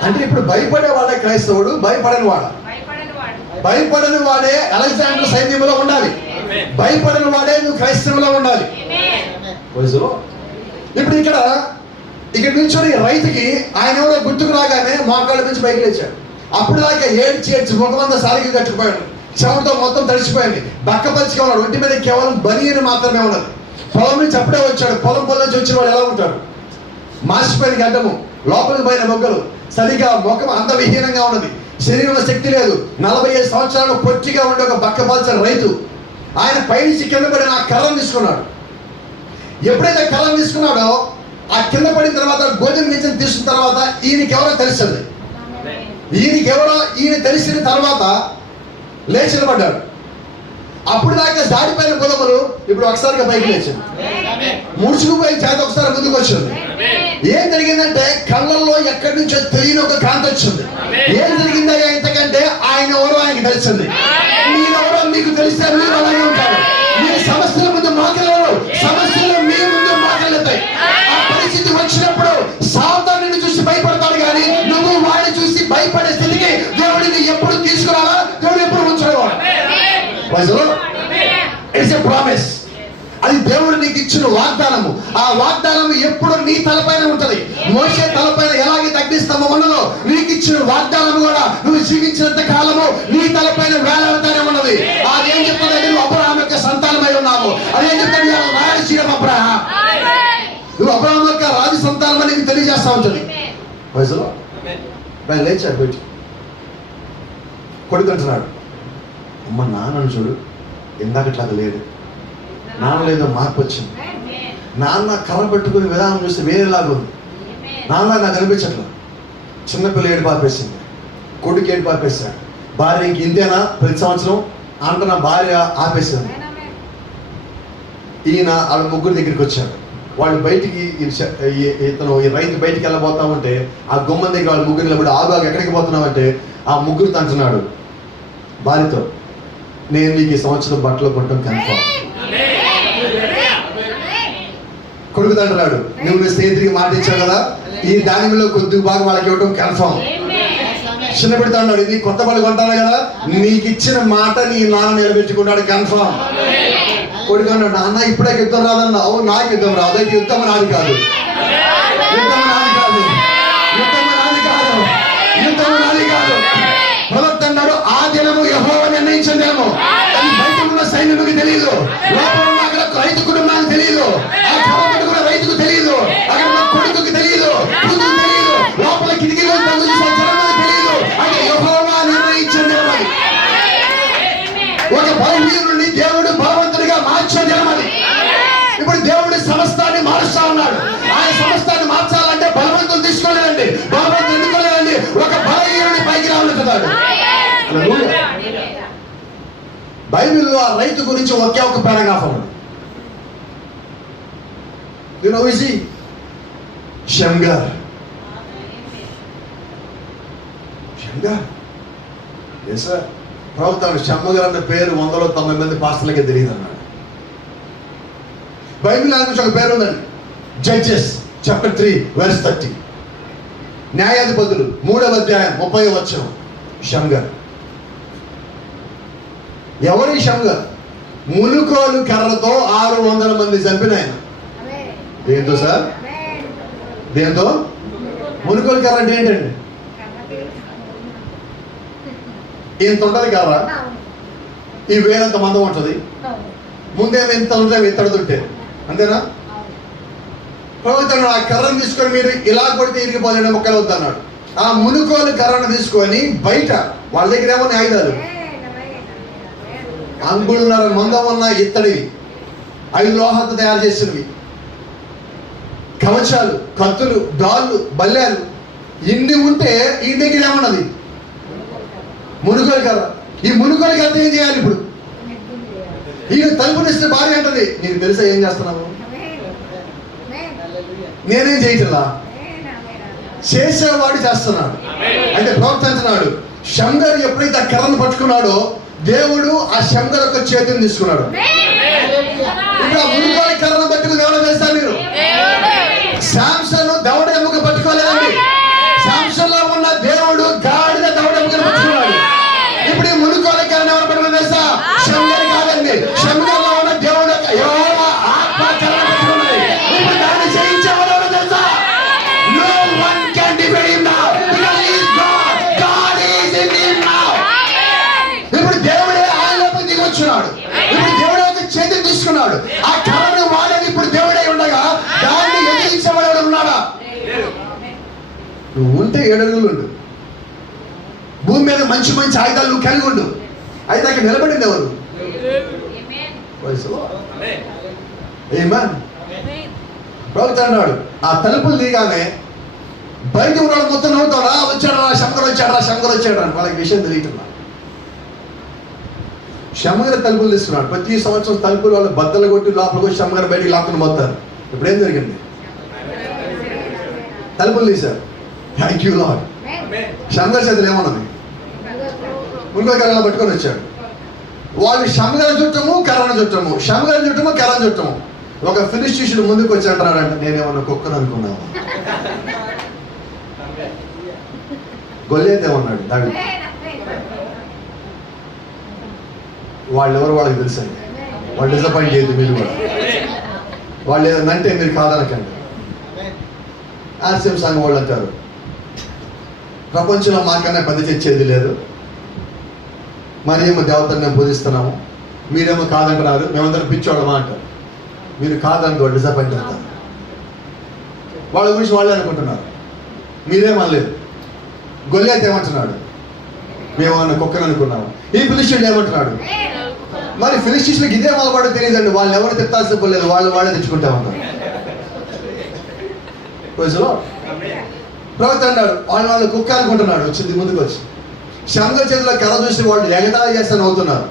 అంటే ఇప్పుడు భయపడే వాడే క్రైస్తవుడు, భయపడని వాడ. భయపడని వాడే అలెగ్జాండర్ సైన్యంలో ఉండాలి. భయపడని వాడే నువ్వు క్రైస్తవులో ఉండాలి. ఇప్పుడు ఇక్కడ నుంచొని రైతుకి ఆయన ఎవరో గుర్తుకు రాగానే మోకాళ్ళ నుంచి పైకి లేచాడు. అప్పుడు దాకా ఏడ్చి ముఖమంతా సారికి కట్టుకుపోయాడు. చెమటతో మొత్తం తడిచిపోయింది. బక్కపరిచిగా ఉన్నాడు. ఒంటి మీద కేవలం బనియని మాత్రమే ఉన్నది. పొలం నుంచి అప్పుడే వచ్చాడు. పొలం నుంచి వచ్చిన వాడు ఎలా ఉంటాడు? మాసిపోయిన గడ్డము, లోపలికి పోయిన మొగ్గలు, సరిగా ముఖం అంత విహీనంగా ఉన్నది. శరీరంలో శక్తి లేదు. 45 సంవత్సరాలు పొట్టిగా ఉండే ఒక బక్కపల్చిన రైతు. ఆయన పైనుంచి కింద పడిన ఆ కర్రను తీసుకున్నాడు. ఎప్పుడైతే కర్రను తీసుకున్నాడో ఆ కింద పడిన తర్వాత గోధుమ గింజను తీసుకున్న తర్వాత ఈయనకెవరో తెలిసింది. ఈయన తెలిసిన తర్వాత లేచి నిలబడ్డాడు. అప్పుడు దాకా జారిపోయిన పొలములు ఇప్పుడు ఒకసారిగా పైకి లేచింది. ముడుచుకుపోయిన చేత ఒకసారి ముందుకు వచ్చింది. ఏం జరిగిందంటే కళ్ళల్లో ఎక్కడి నుంచో తెలియని ఒక కాంతి వచ్చింది. ఏం జరిగిందయ్యా ఇంతకంటే ఆయన ఎవరో ఆయనకి తెలిసింది. మీరెవరో మీకు తెలిస్తే మీరు అలాగే ఉంటారు. మీ సమస్యల ముందు మాకెళ్ళరు, సమస్యలు మీ ముందు మాకెళ్తాయి. ఆ పరిస్థితి వచ్చినప్పుడు సాతానుని చూసి భయపడతాడు, కానీ నువ్వు వాడిని చూసి భయపడే స్థితికి దేవుడిని ఎప్పుడు తీసుకురావా? దేవుడు ఎప్పుడు ఉంచడవా? It's a promise. అది దేవుడు నీకు ఇచ్చిన వాగ్దానము. ఆ వాగ్దానం ఎప్పుడు నీ తలపైన ఉంటది. మోషే తలపైన ఎలాగైతే అగ్నిస్తంభం ఉన్నదో నీకు ఇచ్చిన వాగ్దానం కూడా నువ్వు జీవించినంత కాలము నీ తలపైన వేలాడుతూనే ఉన్నది. అదేం చెప్తుంది? నువ్వు అబ్రహాం యొక్క సంతానమై ఉన్నావు. అదేం చెప్తాడు? రాయలసీమ అబ్రహాం, నువ్వు అబ్రహాం యొక్క రాజు సంతానం అని నీకు తెలియజేస్తా ఉంటుంది. లేచాడు బయట. కొడుకు అంటున్నాడు, అమ్మ నాన్నను చూడు, ఇందాకట్లాగా లేడు. నాన్న లేదో మార్పు వచ్చింది. నాన్న కర్ర పెట్టుకునే విధానం చూస్తే వేరేలాగా ఉంది. నాన్న నాకు అనిపించట్లా. చిన్నపిల్ల ఏడు పాపేసింది, కొడుకు ఏడు పాపేశాడు. భార్య ఇంక ఇంతేనా ప్రతి సంవత్సరం అంట నా భార్య ఆపేసింది. ఈయన వాళ్ళ ముగ్గురు దగ్గరికి వచ్చాడు. వాళ్ళు బయటికి ఇతను ఈ రైతు బయటికి వెళ్ళబోతా ఉంటే ఆ గుమ్మం దగ్గర వాళ్ళు ముగ్గురు నిలబడి ఆగు ఎక్కడికి పోతున్నామంటే ఆ ముగ్గురు అంటున్నాడు భార్యతో, నేను నీకు ఈ సంవత్సరం బట్టలు కొట్టడం కన్ఫర్మ్. కొడుకు తండ్రాడు, నువ్వు నీ స్నేహితుడికి మాట ఇచ్చావు కదా, ఈ దానిలో కొద్ది భాగం వాళ్ళకి ఇవ్వడం కన్ఫర్మ్. చిన్న పెడతాడు, ఇది కొత్త బళ్ళు కొంటాను కదా, నీకు ఇచ్చిన మాట నీ నాన్న నిలబెట్టుకున్నాడు కన్ఫర్మ్. కొడుకు అన్నాడు, నాన్న ఇప్పుడే యుద్ధం రాదన్నా. అవును, నాకు యుద్ధం రాదు. అయితే యుద్ధం నాది కాదు, యుద్ధం నాది కాదు, యుద్ధం నాది కాదు, యుద్ధం నాది కాదు. ప్రవక్త అన్నాడు, ఆ దినము యెహోవా నిర్ణయించిన దినము. అది బయట ఉన్న సైన్యునికి తెలియదు, లోపల ఉన్న అక్కడ రైతు కుటుంబానికి తెలియదు, ఆ కర్ర కూడా రైతుకు తెలియదు, అక్కడ ఉన్న కొడుకుకి తెలియదు, కూతురు తెలియదు, లోపల కిటికీలో జనములకు తెలియదు. అది యెహోవా నిర్ణయించిన దినం. అది ఒక బలహీనుడిని దేవుడు బలవంతుడిగా మార్చిన దినం. అది ఇప్పుడు దేవుడి సమస్తాన్ని మారుస్తా ఉన్నాడు. ఆయన సమస్తాన్ని మార్చాలంటే బలవంతులు తీసుకోలేదండి, బలవంతులు ఎందుకోలేదండి, ఒక బలహీనుడిని పైకి రావలుగుతాడు. బైబిల్లో ఆ రైతు గురించి ఒకే ఒక పారాగ్రాఫ్ ఉంది. You know, is he? Shamgar. Shamgar. Yes sir. ప్రవక్త షమ్గార్ అన్న పేరు 190 మంది పాస్టర్లకే తెలియదు అన్నాడు. బైబిల్ నుంచి ఒక పేరు ఉందండి, జడ్జెస్ చాప్టర్ 3 verse 30. న్యాయాధిపతులు 3వ అధ్యాయం 30వ వచనం. షమ్గార్. ఎవరి షమ్గార్? మునుకోలు కర్రతో 600 మంది చంపిన ఆయన. దేంతో సార్? దేంతో? మునుకోలు కర్ర అంటే ఏంటండి? ఇంత ఉంటుంది కర్ర, ఈ వేలంత మందం ఉంటుంది, ముందేమో ఇంత ఉంటుంది, ఎత్తడుతుంటే, అంతేనా? ప్రభుత్వం ఆ కర్రను తీసుకొని మీరు ఇలా కొడితే ఇరిగిపోలేని మొక్కలు వద్దన్నాడు. ఆ మునుకోలు కర్రను తీసుకొని బయట వాళ్ళ దగ్గర ఏమో ఆయుధాలు, అంగుళన్నర మందం ఉన్న ఇత్తడివి, 5 లోహాలతో తయారు చేసినవి, కవచాలు, కత్తులు, డాళ్ళు, బల్లాలు ఇన్ని ఉంటే ఈ దగ్గర ఏమన్నది? మునుకోలు కర్ర. ఈ మునుకోలు కర్ర ఏం చేయాలి ఇప్పుడు? ఈయన తలుపునిస్తే భార్య అంటది, నీకు తెలుసా ఏం చేస్తున్నావు? నేనేం చేయట్లా, చేసేవాడు చేస్తున్నాడు. అంటే ప్రవక్త అంటున్నాడు, శంగర్ ఎప్పుడైతే ఆ కర్రను పట్టుకున్నాడో దేవుడు ఆ శంగర్ యొక్క చేతిని తీసుకున్నాడు. ఇప్పుడు ఆ మునుకోలు కర్రను పట్టుకుని ఎవరో తెలుసా మీరు? శాంసన్ దవడ ఎముక పట్టుకోలేదండి. శాంసన్ లో ఉన్న దేవుడు గాడిద దవడ ఎముకను పట్టుకున్నాడు. ఇప్పుడు ఈ మునుకోలు కర్రను ఎవరు పట్టుకుని తెలుసా? శంగర్ కాదండి, శంగర్ లో ఉన్న దేవుడు యెహోవా ఆత్మ కర్రను పట్టుకున్నది. ఇప్పుడు దాన్ని జయించేవాడు ఎవరో తెలుసా? No one can defeat him now because he is God. God is in him now. ఇప్పుడు దేవుడే ఆయనలోకి దిగొచ్చున్నాడు. ఇప్పుడు దేవుడే ఒక చేతిని తీసుకున్నాడు. ఆ కర్రను వాడేది ఇప్పుడు దేవుడే ఉండగా దాన్ని ఎదిరించేవాడు ఎవడు ఉన్నాడా? నువ్వు ఉంటే 7 అడుగులు ఉండు, భూమి మీద మంచి మంచి ఆయుధాలు నువ్వు కలిగి ఉండు. అయితే అక్కడ నిలబడింది ఎవరు? ప్రవక్త అన్నాడు, ఆ తలుపులు దిగానే బయట ఉన్నాడు మొత్తం నవ్వుతాడా, వచ్చాడా శంకర్ వచ్చాడా శంకర్ వచ్చాడా అని. వాళ్ళకి విషయం తెలియట్లా. శంకర్ తలుపులు తీసుకున్నాడు. ప్రతి సంవత్సరం తలుపులు వాళ్ళు బద్దలు కొట్టి లోపలికి వచ్చి శంకర్ బయటికి లాక్కుని పోతారు. ఇప్పుడు ఏం జరిగింది? తలుపులు తీశారు. Thank you lord. శంకర్ చేతులు ఏమన్నది? మునుకోలు కర్రను పట్టుకొని వచ్చాడు. వాళ్ళు శంకర్ చుట్టము కర్రను చుట్టము, శంకర్ చుట్టము కర్రను చుట్టము. ఒక ఫిలిష్టీయుడు ముందుకు వచ్చి అంటున్నాడంటే, నేనేమన్నా కుక్కను అనుకున్నావు? గొల్లియత్ ఏమన్నాడు? దాడి వాళ్ళు ఎవరు వాళ్ళకి తెలుసండి. వాళ్ళు డిసప్పాయింట్ చేయదు మీరు కూడా. వాళ్ళు ఏదంటే మీరు కాదనకండి. ఆర్సిఎం సంఘం వాళ్ళు అంటారు, ప్రపంచంలో మాకన్నా పెద్ద చర్చేది లేదు, మరేమో దేవతను మేము పూజిస్తున్నాము, మీరేమో కాదంటున్నారు, మేమందరం పిచ్చోళ్ళమా అంటారు. మీరు కాదనుకో డిసప్పాయింట్ అవుతారు. వాళ్ళ గురించి వాళ్ళే అనుకుంటున్నారు, మీరేమనలేదు. గొల్లియత్ ఏమంటున్నాడు? మేమన్నా కుక్కను అనుకున్నాము. ఈ ఫిలిష్టీయుడు ఏమంటున్నాడు? మరి ఫిలిష్టీయులకు ఇదే మొదలుపడో తెలియదండి. వాళ్ళు ఎవరు తిట్టాల్సిన పర్లేదు, వాళ్ళు వాళ్ళే తెచ్చుకుంటా ఉన్నారు. ప్రవక్త అన్నాడు, వాళ్ళు కుక్క అనుకుంటున్నాడు. వచ్చింది ముందుకు వచ్చి శంకర్ చేతిలో కర్ర చూసి వాళ్ళు ఎగతాళి చేస్తాను అవుతున్నారు.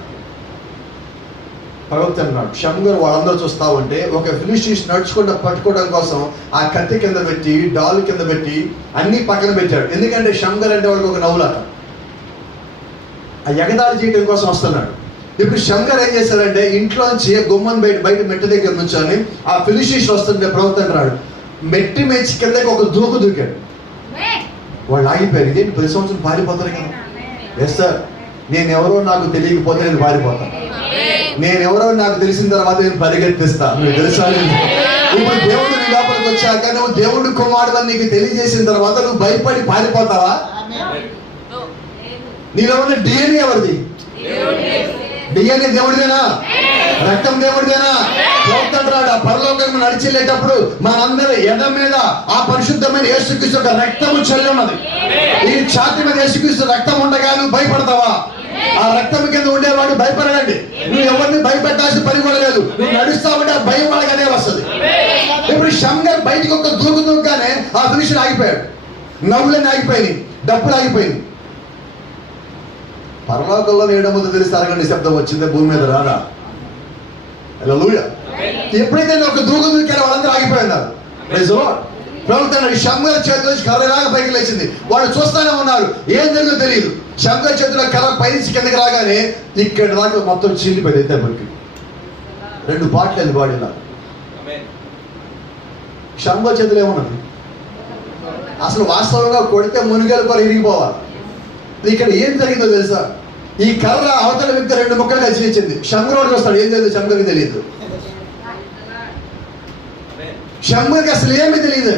ప్రవక్త అన్నాడు, శంకర్ వాళ్ళందరూ చూస్తా ఉంటే ఒక ఫిలిష్టీయుని నడుచుకుంటూ పట్టుకోవడం కోసం ఆ కత్తి కింద పెట్టి, డాల్ కింద పెట్టి అన్ని పక్కన పెట్టాడు. ఎందుకంటే శంకర్ అంటే వాళ్ళకి ఒక నవ్వులాట. ఆ ఎగతాళి చేయడం కోసం వస్తున్నాడు. ఇప్పుడు శంకర్ ఏం చేశాడంటే ఇంట్లోంచి గుమ్మం బయట మెట్టు దగ్గర నుంచొని ఆ ఫిలిష్టీయుడు వస్తుంటే ప్రవక్త అంటున్నాడు, మెట్టి మెచ్చి కిందకి ఒక దూకాడు. వాళ్ళు ఆగిపోయారు. ఇదేంటి 10 సంవత్సరం పారిపోతారు కదా? ఎస్ సార్, నేనెవరో నాకు తెలియకపోతే నేను పారిపోతాను. నేనెవరో నాకు తెలిసిన తర్వాత నేను పరిగెత్తిస్తా. నువ్వు తెలుసా? ఇప్పుడు దేవుడు నీ లోపలికి వచ్చాక నువ్వు దేవుడు కుమారుడు నీకు తెలియజేసిన తర్వాత నువ్వు భయపడి పారిపోతావా? నీలో ఉన్న డిఎన్ఏ ఎవరిది? డిఎన్ఏ దేవుడిదేనా? రక్తం దేవుడిదేనా? ప్రవక్తంటున్నాడు, ఆ పరలోకం నడిచెళ్ళేటప్పుడు మనందరి ఎడ మీద ఆ పరిశుద్ధమైన యేసుక్రీస్తు యొక్క రక్తము చల్లి ఉన్నది. ఈ ఛాతి మీద యేసుక్రీస్తు రక్తం ఉండగా నువ్వు భయపడతావా? ఆ రక్తం కింద ఉండేవాడు భయపడకండి. నువ్వు ఎవరిని భయపెట్టాల్సిన పని కూడా లేదు. నువ్వు నడుస్తావంటే ఆ భయం వాళ్ళకనే వస్తుంది. ఇప్పుడు శంకర్ బయటికి ఒక దూకుగానే ఆ ఫిలిష్టీయుడు ఆగిపోయాడు. నవ్వులని ఆగిపోయినాయి, డప్పులు ఆగిపోయింది. పరలోకంలో 7 ముందు తెలిసి అరగండి శబ్దం వచ్చిందే, భూమి మీద రాదా? హల్లెలూయా. ఎప్పుడైతే ఒక దూకుగా వాళ్ళందరూ ఆగిపోయినారు. ప్రవక్త శంకర్ చేతిలో కర్రలాగా పైకి లేచింది. వాళ్ళు చూస్తానే ఉన్నారు, ఏం జరిగిందో తెలియదు. శంకర్ చేతిలో కర్ర పైకి కిందకి రాగానే ఇక్కడ దాకా మొత్తం చీలిపోయింది. అయితే మనకి 2 పాటలు బాడీలా. శంకర్ చేతిలో ఏమన్నది? అసలు వాస్తవంగా కొడితే మునిగేలు కూడా ఇరిగిపోవాలి. ఇక్కడ ఏం జరిగిందో తెలుసా? ఈ కర్ర అవతల వ్యక్తి 2 ముక్కలుగా చీల్చింది. శంకరుడు వస్తాడు, ఏం తెలియదు, శంకరుడికి తెలియదు. శంకరుడికి అసలు ఏమీ తెలియదు.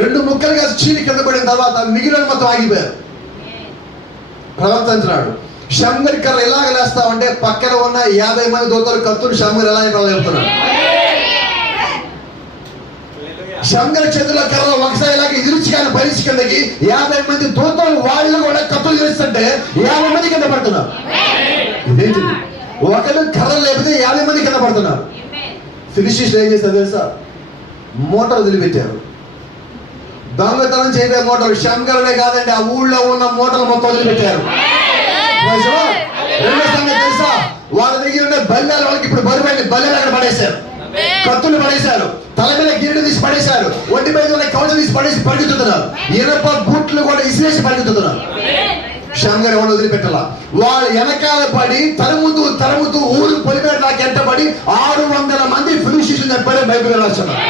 2 ముక్కలుగా చీలి కింద పడిన తర్వాత మిగిలిన మొత్తం ఆగిపోయారు. ప్రవక్త అంటున్నాడు, శంకరి కర్ర ఎలాగ లేస్తామంటే పక్కన ఉన్న 50 మంది దూతలు కత్తులు శంకరు ఎలా చెప్తున్నాడు. శంకర చేతిలో కర్ర ఒకసారి ఇలాగ ఎదురుచి కానీ పరిచి కిందకి 50 మంది దూతలు వాళ్ళు కూడా కత్తులు తెలుస్తుంటే 50 మంది కింద పడుతున్నారు. ఇదేంటి, ఒకరు కర్ర లేకపోతే 50 మంది కింద పడుతున్నారు. ఫిలిష్టీయులు ఏం చేస్తారు తెలుసా? మోటార్ వదిలిపెట్టారు. దొంగతనం చేయడే మోటార్, శంకరుడే కాదండి, ఆ ఊళ్ళో ఉన్న మోటార్ మొత్తం వదిలిపెట్టారు. రెండో సంగతి తెలుసా? వాళ్ళ దగ్గర ఉన్న బల్లెలు వాళ్ళకి ఇప్పుడు బరువైన బల్లెలు అక్కడ పడేశారు, కత్తులు పడేశారు, తల మీద గిన్నె తీసి పడేశారు, ఒంటి మీద ఉన్న కవచం తీసి పడేసి పరిగెత్తుతున్నారు, ఇనప బూట్లు కూడా ఇసిరేసి పరిగెత్తుతున్నారు. శంకర్ ఎవరు వదిలిపెట్టాల. వాళ్ళు వెనకాల పడి తరుముతూ ఊరు పొలిమేర నాకు ఎంటబడి 600 మంది ఫిలిష్టీయులు చంపారని బైబిల్ రాస్తున్నారు.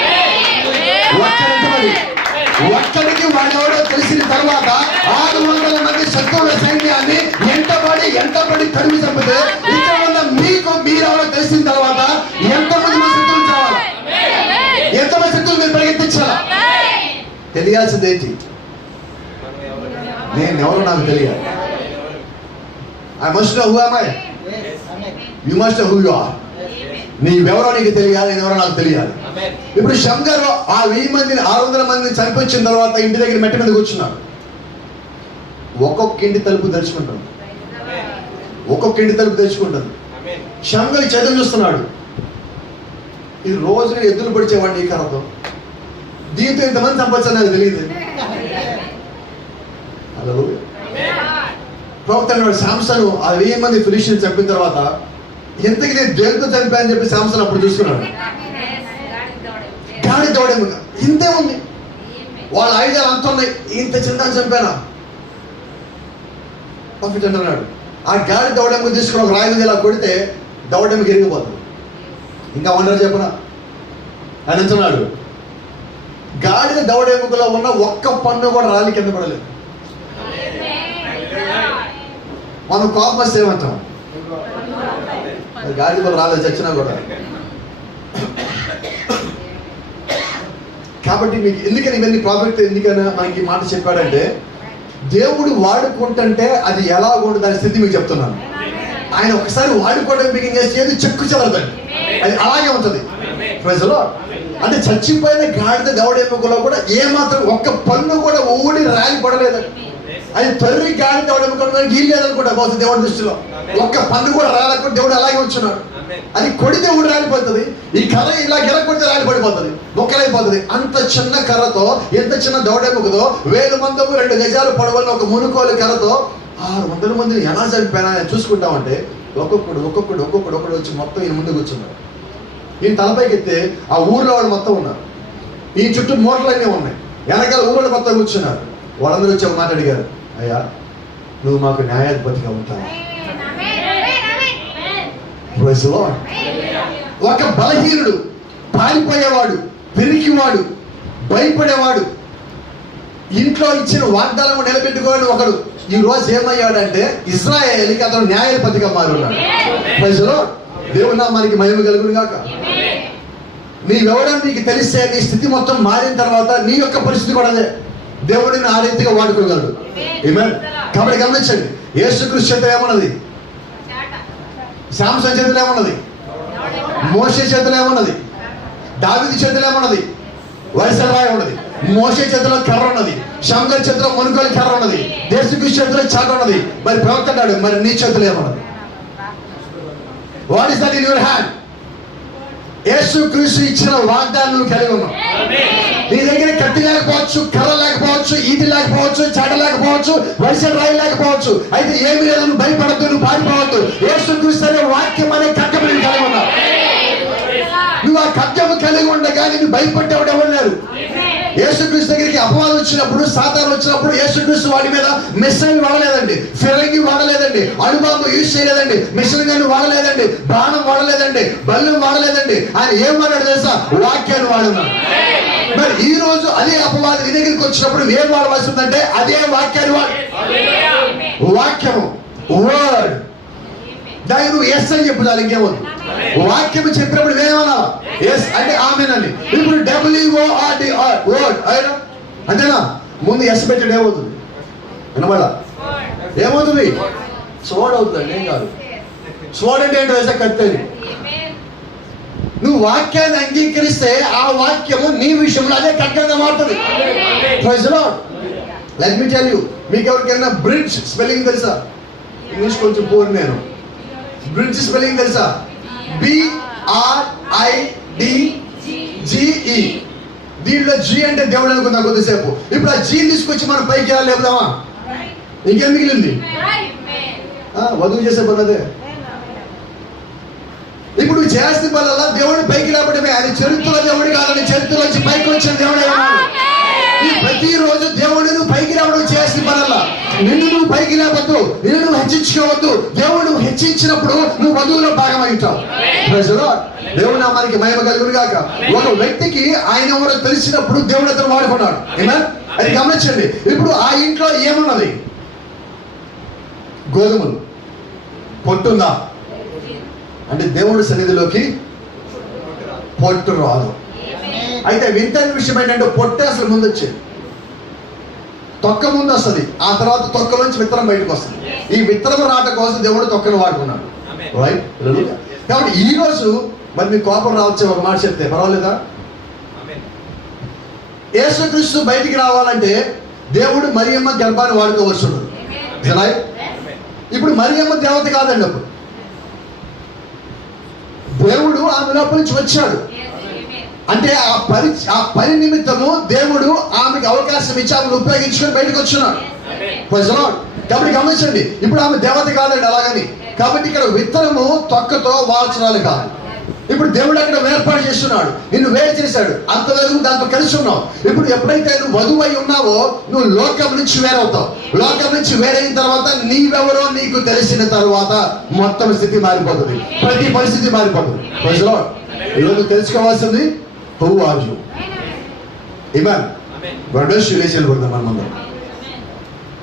ఒక్కడికి వాడెవడో తెలిసిన తర్వాత 600 మంది శత్రువుల సైన్యాన్ని ఎంటబడి తరిమి చంపితే ఇక్కడ ఉన్న మీకు మీరెవరో తెలిసిన తర్వాత ఎంతమంది శత్రువులు కావాలి, ఎంతమంది శత్రువులు మీరు పరిగెత్తించాలా? తెలియాల్సింది ఏంటి? నేను ఎవరో నాకు తెలియాలి. I must know who am I. You must know who you are. నీవెవరో నీకు తెలియాలి, నేనెవరో నాకు తెలియాలి. ఇప్పుడు శంకర్ ఆ 1000 మందిని 600 మందిని చంపించిన తర్వాత ఇంటి దగ్గర మెట్ట మీద కూర్చున్నాడు. ఒక్కొక్క ఇంటి తలుపు తెరుచుకుంటాడు, ఒక్కొక్క ఇంటి తలుపు తెరుచుకుంటాడు. శంకర్ చేతులు చూస్తున్నాడు. ఇది రోజున ఎద్దులు పొడిచేవాడిని ఈ కర్రతో, దీంతో ఇంతమంది చంపొచ్చని నాకు తెలియదు. హలో, ప్రవక్త సాంసన్ ఆ 1000 మంది ఫిలిష్టీయులు చంపిన తర్వాత ఎంతకి నేను దేంతో చంపా అని చెప్పి సాంసన్ అప్పుడు చూసుకున్నాడు. గాడి దౌడెము ఇంతే ఉంది, వాళ్ళ ఆయుధాలు అంత ఉన్నాయి, ఇంత చిన్న చంపానా పర్ఫెక్ట్ అంటున్నాడు. ఆ గాడి దౌడెము తీసుకుని ఒక రాయి మీద ఇలా కొడితే దౌడెము ఎరిగిపోతుంది. ఇంకా వండరు చెప్పనా అని అంటున్నాడు. గాడిద దౌడెముకలో ఉన్న ఒక్క పన్ను కూడా రాలి కింద పడలేదు. మనం కోపం వస్తే ఏమంటాం? గాడి కూడా రాలేదు, చచ్చినా కూడా. కాబట్టి మీకు ఎందుకని ఇవన్నీ ప్రాజెక్ట్ ఎందుకని మనకి మాట చెప్పాడంటే, దేవుడు వాడుకుంటుంటే అది ఎలా ఉంటుంది అనే స్థితి మీకు చెప్తున్నాను. ఆయన ఒకసారి వాడుకోవడం బిగిన్ చేసి చెక్కు చెదరదండి, అది అలాగే ఉంటుంది ప్రజలు. అంటే చచ్చిపోయిన గాడిద దవడెముకలో కూడా ఏమాత్రం ఒక్క పన్ను కూడా ఊడి రాలి పడలేదండి. అది తొర్రి గాడి దవడెముకలో గీలేదనుకుంటా బహుశా దేవుడి దృష్టిలో. ఒక్క పన్ను కూడా రాలకుండా దేవుడు అలాగే ఉంచున్నాడు. అది కొడితే ఊడి రాలిపోతుంది, ఈ కర్ర ఇలా గిరకొడితే రాలి పడిపోతుంది, మొక్కలైపోతుంది. అంత చిన్న కర్రతో, ఎంత చిన్న దవడెముకతో, 1000 మందము 2 గజాలు పొడవన్న ఒక మునుకోలు కర్రతో 600 మందిని ఎలా చంపానా చూసుకుంటామంటే ఒక్కొక్కడు వచ్చి మొత్తం ఈయన ముందు కూర్చున్నాడు. ఈయన తలపైకి ఎత్తే ఆ ఊర్లో వాళ్ళు మొత్తం ఉన్నారు, ఈ చుట్టూ మూటలన్నీ ఉన్నాయి, వెనకాల ఊళ్ళో మొత్తం కూర్చున్నారు. వాళ్ళందరూ వచ్చి ఒక మాట అడిగారు, అయ్యా నువ్వు మాకు న్యాయాధిపతిగా ఉంటావు. ఒక బలహీనుడు, పారిపోయేవాడు, పిరికివాడు, భయపడేవాడు, ఇంట్లో ఇచ్చిన వాగ్దానం నిలబెట్టుకోవాడు ఒకడు ఈ రోజు ఏమయ్యాడంటే ఇశ్రాయేలుకి అతను న్యాయాధిపతిగా మారున్నాడు. ప్రజలో దేవుని నామానికి మహిమ కలుగును గాక. నీవెవడో నీకు తెలిస్తే నీ స్థితి మొత్తం మారిన తర్వాత నీ యొక్క పరిస్థితి కూడా అదే, దేవుడిని ఆ రీతిగా వాడుకోగలడు. ఆమేన్. కాబట్టి గమనించండి, యేసుక్రీస్తు చేతిలో ఏమన్నది? శాంసన్ చేతిలో ఏమన్నది? మోషే చేతిలో ఏమన్నది? దావీదు చేతిలో ఏమన్నది? వరిసెల రాయి ఉన్నది. మోషే చేతిలో కర్ర ఉన్నది, శంకర్ చేతిలో మునుగోలు కర్ర ఉన్నది, యేసుక్రీస్తు చేతిలో చాట ఉన్నది. మరి ప్రవక్త అన్నాడు, మరి నీ చేతిలో ఏమన్నది? What is that in your hand? యేసుక్రీస్తు ఇచ్చిన వాగ్దానం నువ్వు కలిగి ఉన్నావు. నీ దగ్గర కత్తి లేకపోవచ్చు, కర్ర లేకపోవచ్చు, ఈటి లేకపోవచ్చు, చాట లేకపోవచ్చు, వరిసెల రాయి లేకపోవచ్చు, అయితే ఏమి లేదు, నువ్వు భయపడద్దు, నువ్వు పారిపోవద్దు. యేసుక్రీస్తు అనే వాక్యం అనే ఖడ్గం నేను కలిగి ఉన్నావు. నువ్వు ఆ ఖడ్గము కలిగి ఉండగా నేను భయపడ్డవాడు ఎవరు లేరు. యేసుక్రీస్తు దగ్గరికి అపవాదం వచ్చినప్పుడు, సాతాను వచ్చినప్పుడు యేసుక్రీస్తు వాడి మీద మిస్సైల్ వాడలేదండి, ఫిరంగి వాడలేదండి, అణుబాంబు యూజ్ చేయలేదండి, మిషన్ గన్ను వాడలేదండి, బాణం వాడలేదండి, బల్లం వాడలేదండి. ఆయన ఏం వాడాడు తెలుసా? వాక్యాన్ని వాడున్నాడు. మరి ఈ రోజు అదే అపవాదం నీ దగ్గరికి వచ్చినప్పుడు ఏం వాడవలసి ఉందంటే అదే వాక్యాన్ని వాక్యము. వర్డ్. దానికి నువ్వు ఎస్ అని చెప్పు చాలు, ఇంకేమవుతుంది. వాక్యం చెప్పినప్పుడు వేరేమన్నా ఎస్ అంటే ఆమెనని. ఇప్పుడు WORD వర్డ్ అయినా అంతేనా? ముందు ఎస్ పెట్టాడు ఏమవుతుంది? వినబడా ఏమవుతుంది? స్వర్డ్ అవుతుందండి, ఏం కాదు. స్వర్డ్ అంటే ఏంటో వేసా కత్తెని. నువ్వు వాక్యాన్ని అంగీకరిస్తే ఆ వాక్యము నీ విషయంలో అదే ఖడ్గంగా మారుతుంది. Praise the Lord. Let me tell you, మీకు ఎవరికైనా బ్రిడ్జ్ స్పెల్లింగ్ తెలుసా? ఇంగ్లీష్ కొంచెం పూర్ నేను. బ్రిడ్జ్ స్పెల్లింగ్ తెలుసా? BRIDGE. దీంట్లో జీ అంటే దేవుడు అనుకుందా కొద్దిసేపు. ఇప్పుడు ఆ జీ తీసుకొచ్చి మనం పైకి ఎలా లేపుదామా? ఇంకేం మిగిలింది? వధువు చేసే పని అదే. ఇప్పుడు చేసిన వల్ల దేవుడు పైకి లేపడమే. ఆయన చరిత్రలో దేవుడు కాదని చరిత్రలోంచి పైకి వచ్చిన దేవుడే. ప్రతిరోజు దేవుడు నువ్వు పైకి లేవడం చేసిన పనల్లా. నిన్ను నువ్వు పైకి లేవద్దు, నిన్ను నువ్వు హెచ్చించుకోవద్దు. దేవుడు నువ్వు హెచ్చించినప్పుడు నువ్వు వధువులో భాగం అవుతావు. దేవుడు నామానికి మహిమ కలుగును గాక. ఒక వ్యక్తికి ఆయన ఎవరో తెలిసినప్పుడు దేవుడు అతను వాడుకున్నాడు. అది గమనించండి. ఇప్పుడు ఆ ఇంట్లో ఏమున్నది? గోధుమలు. పొట్టుందా అంటే దేవుడి సన్నిధిలోకి పొట్టు రాదు. అయితే వింతైన విషయం ఏంటంటే పొట్టే అసలు ముందు వచ్చేది, తొక్క ముందు వస్తుంది, ఆ తర్వాత తొక్కలోంచి విత్తనం బయటకు వస్తుంది. ఈ విత్తనం రాట కోసం దేవుడు తొక్కను వాడుకున్నాడు. రైట్. కాబట్టి ఈ రోజు మరి మీ కోపం రావచ్చు, ఒక మాట చెప్తే పర్వాలేదా? యేసుక్రీస్తు బయటికి రావాలంటే దేవుడు మరియమ్మ గర్భాన్ని వాడుకోవచ్చున్నాడు. ఇప్పుడు మరియమ్మ దేవత కాదండి. అప్పుడు దేవుడు ఆమె లోపల నుంచి వచ్చాడు. అంటే ఆ పని నిమిత్తము దేవుడు ఆమెకు అవకాశం ఇచ్చి ఆమెను ఉపయోగించుకొని బయటకు వచ్చున్నాడు. కాబట్టి గమనించండి, ఇప్పుడు ఆమె దేవత కాదండి అలాగని. కాబట్టి ఇక్కడ విత్తనము తొక్కతో వాల్చడాలు కాదు. ఇప్పుడు దేవుడు అక్కడ వేర్పాటు చేస్తున్నాడు, నిన్ను వేరు చేశాడు. అంతవరకు దాంతో కలిసి ఉన్నావు. ఇప్పుడు ఎప్పుడైతే నువ్వు వధువై ఉన్నావో నువ్వు లోకం నుంచి వేరవుతావు. లోకం నుంచి వేరైన తర్వాత నీవెవరో నీకు తెలిసిన తర్వాత మొత్తం స్థితి మారిపోతుంది, ప్రతి పరిస్థితి మారిపోతుంది. ఈరోజు తెలుసుకోవాల్సింది హూ ఆర్ యు. ఆమేన్. లేచి నిలబడదాం మనమందరం.